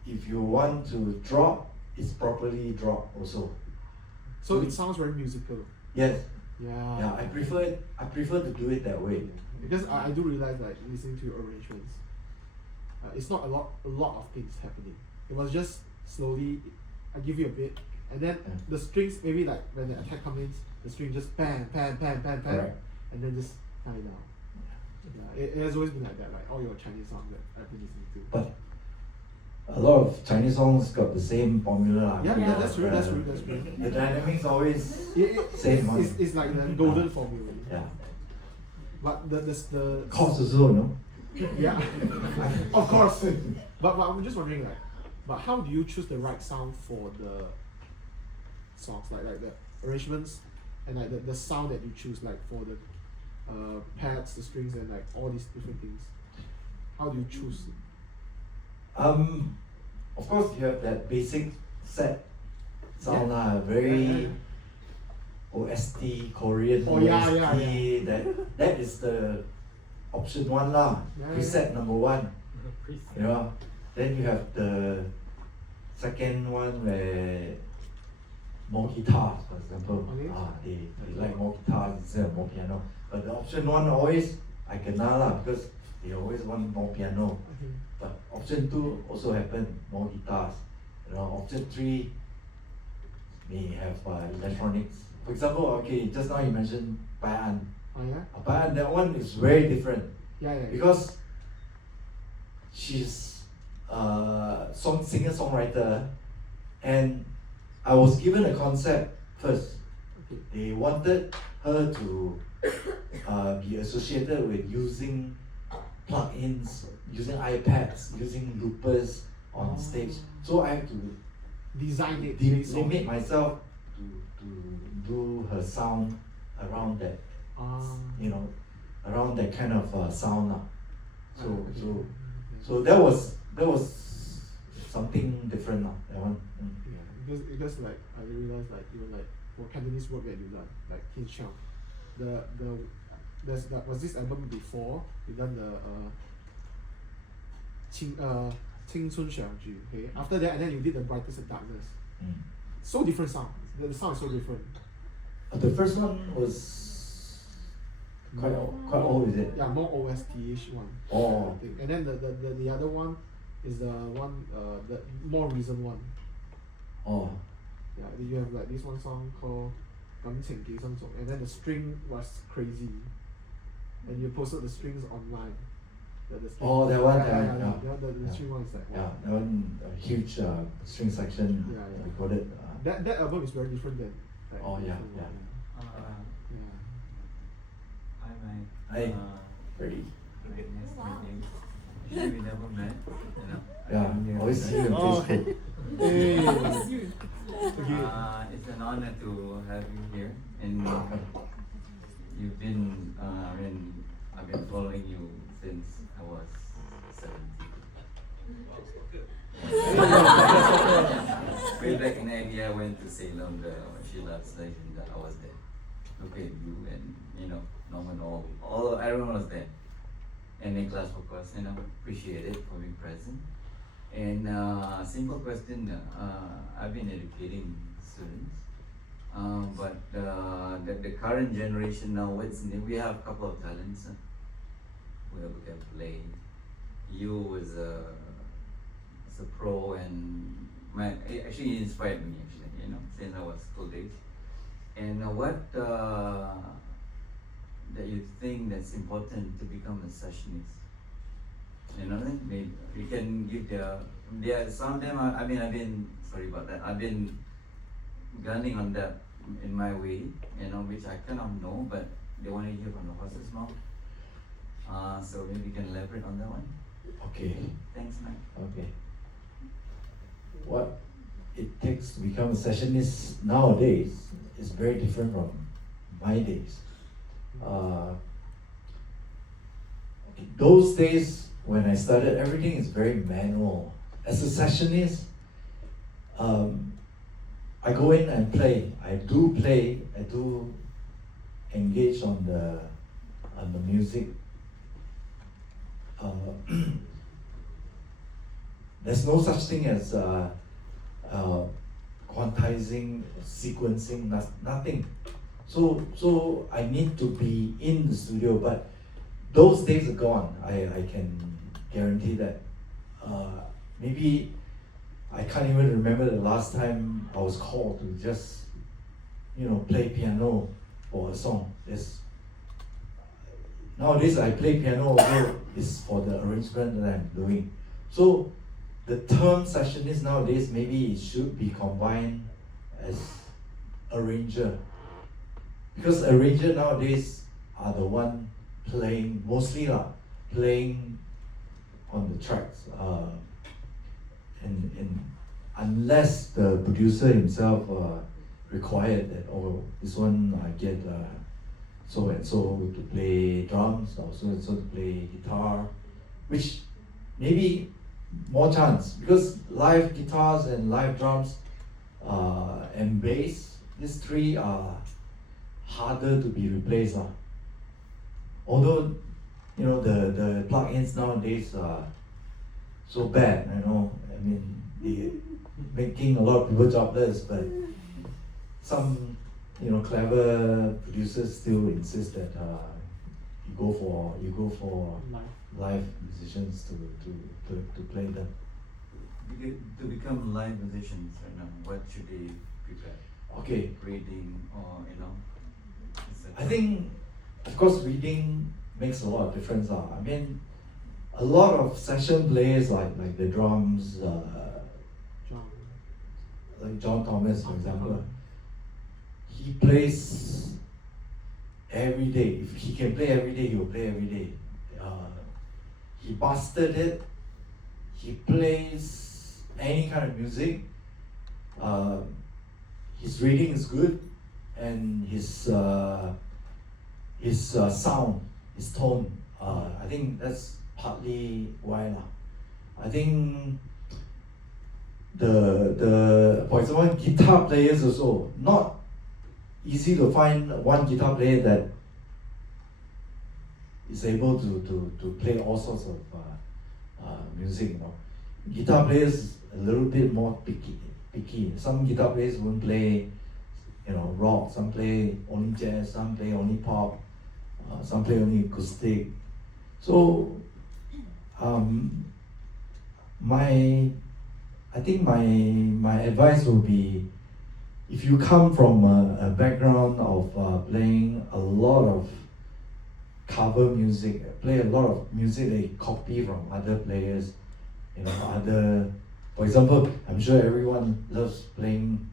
if you want to drop, it's properly dropped also. So it sounds very musical. Yes. Yeah. Yeah, I prefer to do it that way. Because I do realize, like, listening to your arrangements, it's not a lot of things happening. It was just slowly, I give you a bit, and then the strings, maybe like when the attack comes in, the string just bang, Correct. and then just die down. Yeah, it has always been like that, like all your Chinese songs that I've been listening to. But a lot of Chinese songs got the same formula. Yeah, Yeah. that's true. That's true. That's true. The dynamics always It, same one. it's like the golden formula. Yeah. But the Chords also, no? yeah, of course. But I'm just wondering, like, but how do you choose the right sound for the songs, like the arrangements and like the sound that you choose, like for the pads, the strings, and like all these different things? How do you choose? Of course you have that basic set sound lah, very OST, Korean Oh, yeah, OST, yeah, yeah. that is the option one lah, Yeah, preset number one, Preset. you know. Then you have the second one where more guitars, for example. Okay. They like more guitars instead of more piano. But the option one always I kena lah because they always want more piano. Okay. But option 2 also happen, more guitars. You know, option 3 may have electronics. For example, okay, just now you mentioned Bayan. Oh yeah. Bayan, that one is very different Yeah, yeah. because she's a singer-songwriter, and I was given a concept first. Okay. They wanted her to be associated with using plugins, using iPads, using loopers on stage. So I have to Design it. limit myself to do her sound around that, you know, around that kind of sound. So that was something different. That one. Yeah, because like I realized like you know like for Cantonese work that you done like Kin Xiao, that was this album before you done the 青春小剧. Okay, after that and then you did the Brightest of Darkness. So different sound. The sound is so different. The first one was quite old, is it? Yeah, more OST-ish one. Oh. I think. And then the other one is the one the more recent one. Oh. Yeah, you have like this one song called 感情寄生虫, and then the string was crazy, and you posted the strings online. The string. Oh, that one, yeah. The string one is like Yeah, wow. that one a huge string section Yeah. recorded. That album is very different than. Like, Oh, yeah, different yeah. one, yeah. Hi, Mike. Hi. Ready? Nice Wow. meeting you. Usually we never met, you know. Yeah, always see you on Oh. Facebook. Hey. Okay. It's an honor to have you here, and you've been. I've been following you since I was 17. Way back in India, I went to Salem, the Sheila station. That I was there. Look at you, and you know, Norman, all everyone was there. And Ikhlas, of course, you know, appreciate it for being present. And simple question, I've been educating students, but the current generation now, what's new? We have a couple of talents where we can play. You was a pro, and it actually inspired me, actually, you know, since I was school days. And what that you think that's important to become a sessionist? You know, maybe you can give some of them. I've been sorry about that. I've been gunning on that in my way, you know, which I kind of know, but they want to hear from the horse's mouth. So maybe you can elaborate on that one. Okay. Thanks, Mike. Okay. What it takes to become a sessionist nowadays is very different from my days. Those days when I started, everything is very manual. As a sessionist, I go in and play. I do engage on the music. There's no such thing as quantizing, sequencing, nothing. So I need to be in the studio, but those days are gone. I can guarantee that. Maybe I can't even remember the last time I was called to just, play piano for a song. Nowadays I play piano also is for the arrangement that I'm doing. So the term sessionist nowadays, maybe it should be combined as arranger. Because arranger nowadays are the one playing, mostly playing on the tracks. And unless the producer himself required that, oh, this one I get so and so to play drums, or so and so to play guitar, which maybe more chance, because live guitars and live drums and bass, these three are harder to be replaced. Although, you know, the plugins nowadays are so bad, you know, I mean, they making a lot of people jobless, but some, you know, clever producers still insist that you go for live musicians to play them. To become live musicians, what should they prepare? Okay. Reading or I think, of course, reading makes a lot of difference. I mean, a lot of session players like the drums, like John Thomas, for example, he plays every day. If he can play every day, he will play every day. He mastered it. He plays any kind of music. His reading is good, and his sound, his tone. I think that's partly why. I think the for example, guitar players also not easy to find one guitar player that is able to play all sorts of music. You know, guitar players a little bit more picky. Some guitar players won't play, you know, rock. Some play only jazz. Some play only pop. Some play only acoustic. So, I think my advice will be, if you come from a background of playing a lot of cover music, play a lot of music that you copy from other players, you know, for example, I'm sure everyone loves playing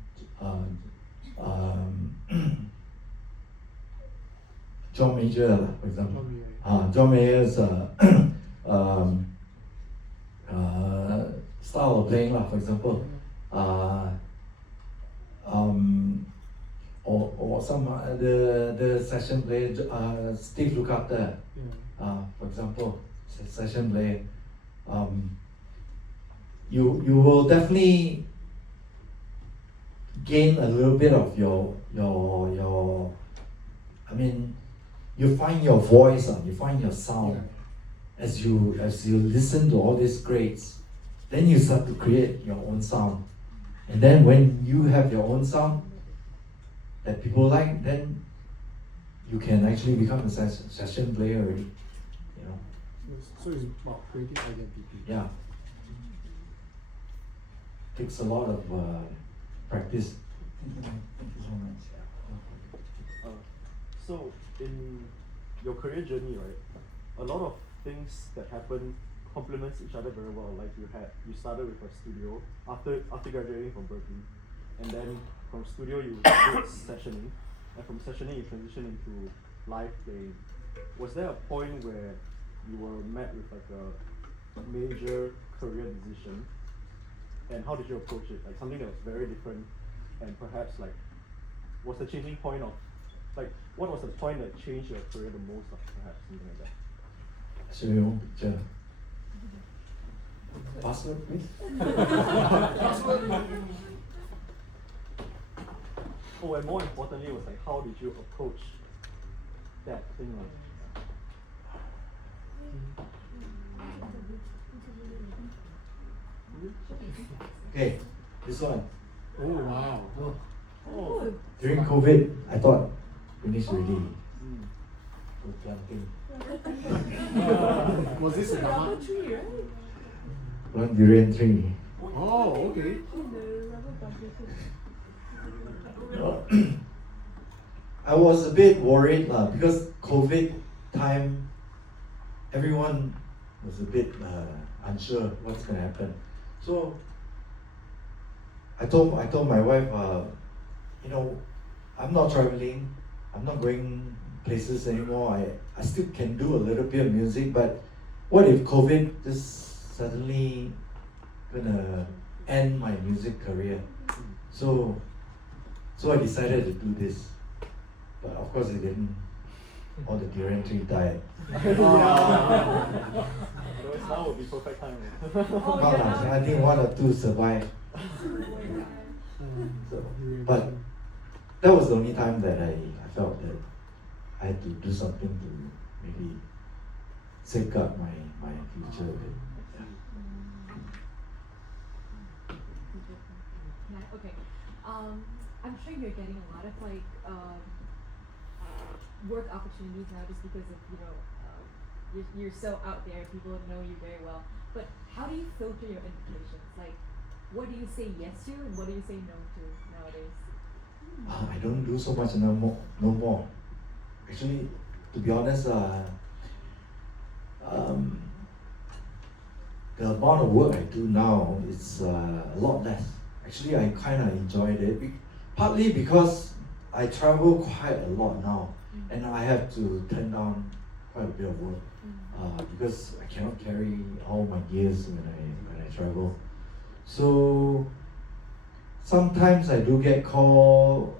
John Major, for example. John Mayer's style of playing, for example. Or some the session player, Steve Lukather, for example, session player. You will definitely gain a little bit of your I mean, you find your voice, you find your sound as you listen to all these grades. Then you start to create your own sound, and then when you have your own sound that people like, then you can actually become a session player already. You know. So it's about creating identity. Yeah. Takes a lot of practice. Thank you so much. So in your career journey, right, a lot of things that happen complements each other very well. Like you started with a studio after graduating from Berklee, and then from studio you did sessioning, and from sessioning you transitioned into live playing. Was there a point where you were met with like a major career decision, and how did you approach it? Like something that was very different, and perhaps like was the changing point of like what was the point that changed your career the most, perhaps something like that? Show me one picture. Password, please. Oh, and more importantly was like how did you approach that thing like? Okay, this one. Oh wow. Oh. During COVID, I thought finish already. Good planting. Was this a drama? Plant durian tree. Oh, okay. I was a bit worried because COVID time, everyone was a bit unsure what's going to happen. So I told my wife, I'm not traveling, I'm not going places anymore. I still can do a little bit of music, but what if COVID just suddenly gonna end my music career? So I decided to do this, but of course it didn't. All the Durian tree died. Otherwise now would be perfect time. I think one or two survived. So, but that was the only time that I felt that I had to do something to maybe safeguard my future a bit. Yeah, okay. I'm sure you're getting a lot of work opportunities now just because of you're so out there, people know you very well. But how do you filter your invitations? Like, what do you say yes to and what do you say no to nowadays? I don't do so much no more. Actually, to be honest, the amount of work I do now is a lot less. Actually, I kind of enjoyed it, partly because I travel quite a lot now, and I have to turn down quite a bit of work because I cannot carry all my gears when I travel. So sometimes I do get called,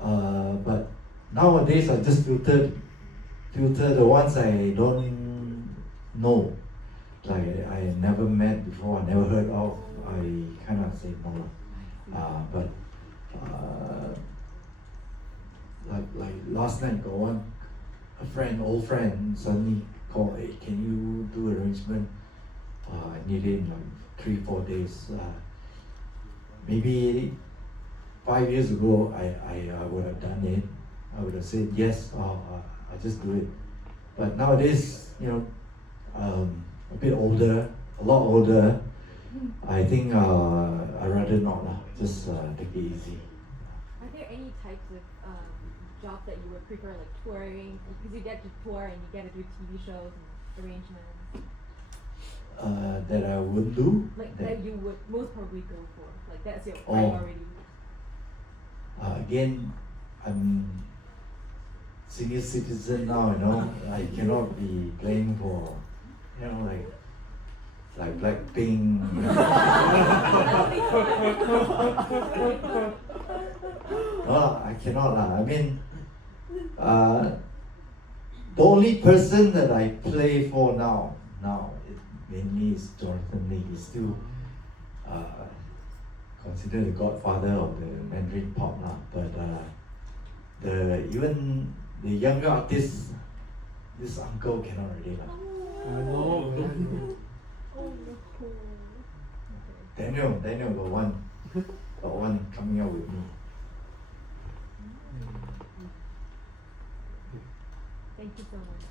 but nowadays I just filter the ones I don't know, like I never met before, I never heard of. I kind of say no. But like last night, got old friend suddenly called, hey, can you do arrangement? I need it in like 3-4 days. Maybe 5 years ago, I would have done it. I would have said yes, I just do it. But nowadays, a bit older, a lot older, I think I'd rather not, just take it easy. Are there any types of jobs that you would prefer, like touring? Because you get to tour and you get to do TV shows and arrangements. That I would do? That you would most probably go for. Like that's your priority. Again, I'm senior citizen now, I cannot be playing for, like Blackpink. No, I cannot. I mean, the only person that I play for now, it mainly is Jonathan Lee. He's still considered the godfather of the Mandarin pop now. But even the younger artists, this uncle cannot relate. Daniel got one coming out with me. Thank you so much.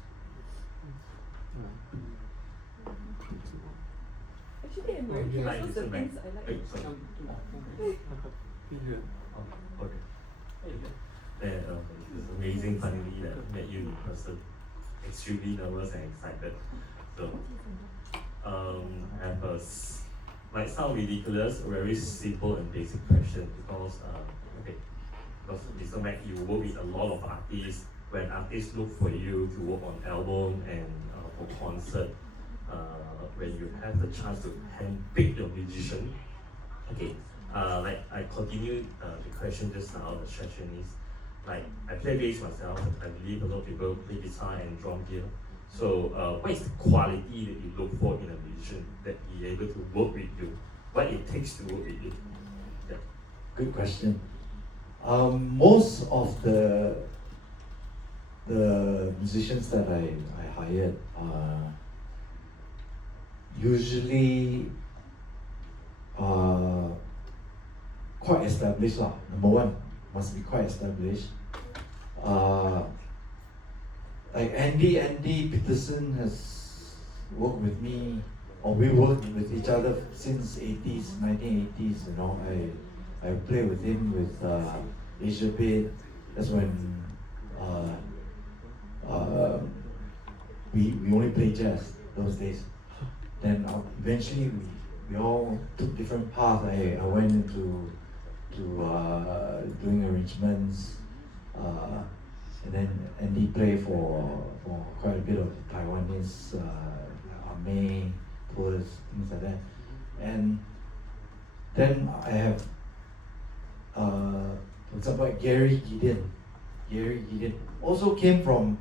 Actually, I'm very curious what's the things I like. Okay. It's amazing finally that I met you in person. Extremely nervous and excited. So, I have might sound ridiculous, a very simple and basic question because Mr. Mac, you work with a lot of artists. When artists look for you to work on album and for concert, when you have the chance to handpick your musician, like I continue the question just now, the Sessionist. Like I play bass myself, I believe a lot of people play guitar and drum here. So what is the quality that you look for in a musician that be able to work with you? What it takes to work with you? Yeah. Good question. Most of the musicians that I hired usually quite established. Number one, must be quite established. Like Andy Peterson has worked with me, or we worked with each other since 1980s. I played with him with Asia Beat. That's when we only played jazz those days. Then eventually we all took different paths. I went into doing arrangements, and then Andy played for quite a bit of Taiwanese May tours, things like that. And then I have, for example, Gary Gideon also came from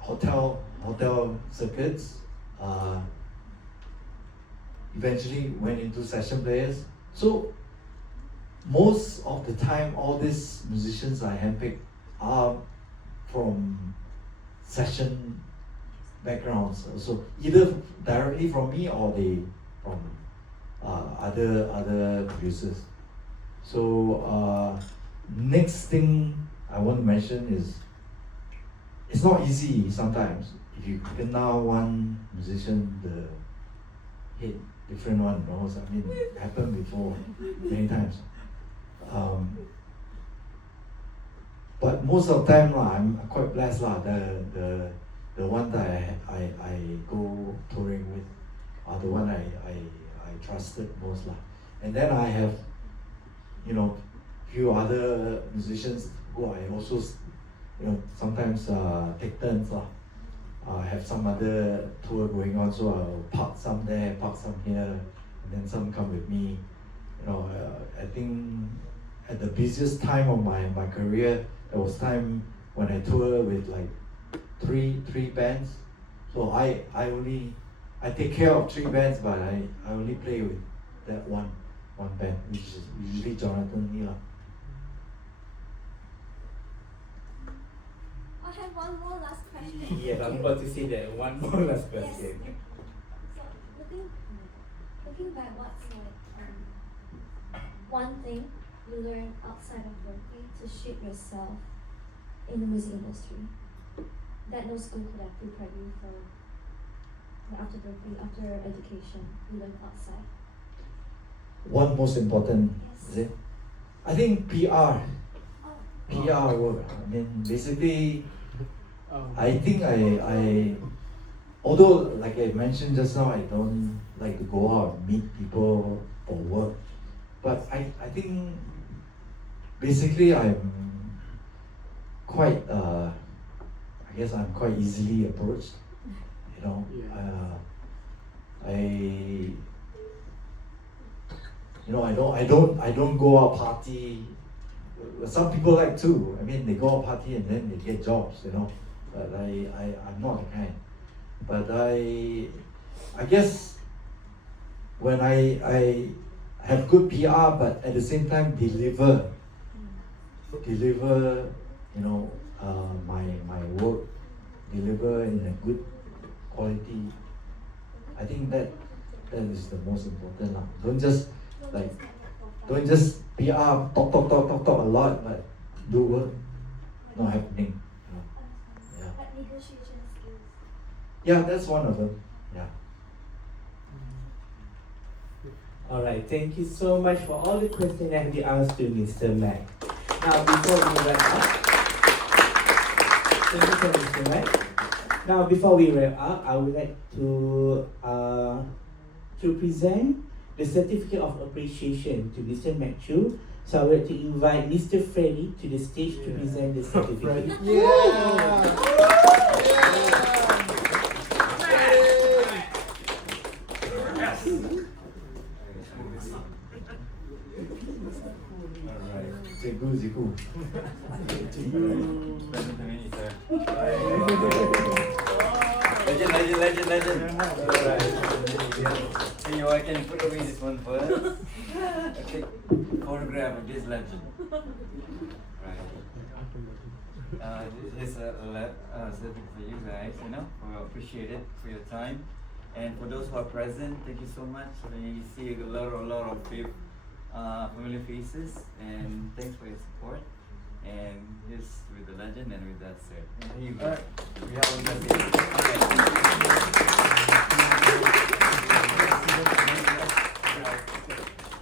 hotel circuits. Eventually went into session players. So most of the time, all these musicians I handpicked are from session backgrounds. So either directly from me or they from other producers. So next thing I want to mention is it's not easy sometimes. If you can now one musician the hit different one, you know, I mean, it happened before many times. But most of the time, I'm quite blessed. The one that I go touring with are the one I trusted most. And then I have, you know, few other musicians who I also, you know, sometimes take turns. Have some other tour going on, so I'll park some there, park some here, and then some come with me. You know, I think at the busiest time of my career, there was time when I toured with like three bands. So I take care of 3 bands, but I only play with that one band, which is usually Jonathan Sheila. I have one more last question. Yes, I'm about to say that. One more last question. Yes. So looking back, what's like one thing you learned outside of Berklee to shape yourself in the music industry that no school could have prepared you for after Berklee, after education, you learned outside? One most important, Yes. is it? I think PR. Oh. PR work. I mean, basically, I think I although like I mentioned just now, I don't like to go out and meet people for work, but I think basically I'm quite I guess I'm quite easily approached, you know. I don't go out party. Some people like to. I mean, they go out party and then they get jobs, you know. But I'm not the kind. But I guess when I have good PR, but at the same time deliver, you know, my work, deliver in a good quality. I think that is the most important. Don't just PR talk a lot, but do work not happening. But negotiation skills. Yeah, that's one of them. Yeah. Alright, thank you so much for all the questions that we asked to Mr. Mac. Now, before we wrap up, thank you so much, Mr. Mac. Now, before we wrap up, I would like to present the certificate of appreciation to Mr. Matthew. So I would like to invite Mr. Freddy to the stage to present the certificate. Ziku. Legend. See, I can put away this one first. Okay, photograph of this legend. Right. This is a certificate for you guys, you know, we appreciate it for your time. And for those who are present, thank you so much. You see a lot of familiar faces, and thanks for your support. And here's with the legend, and with that said, here you go. We have a message.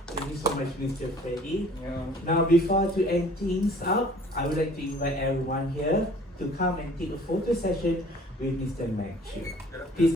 Thank you so much, Mr. Freddy. Yeah. Now, before to end things up, I would like to invite everyone here to come and take a photo session with Mr. Matthew. Please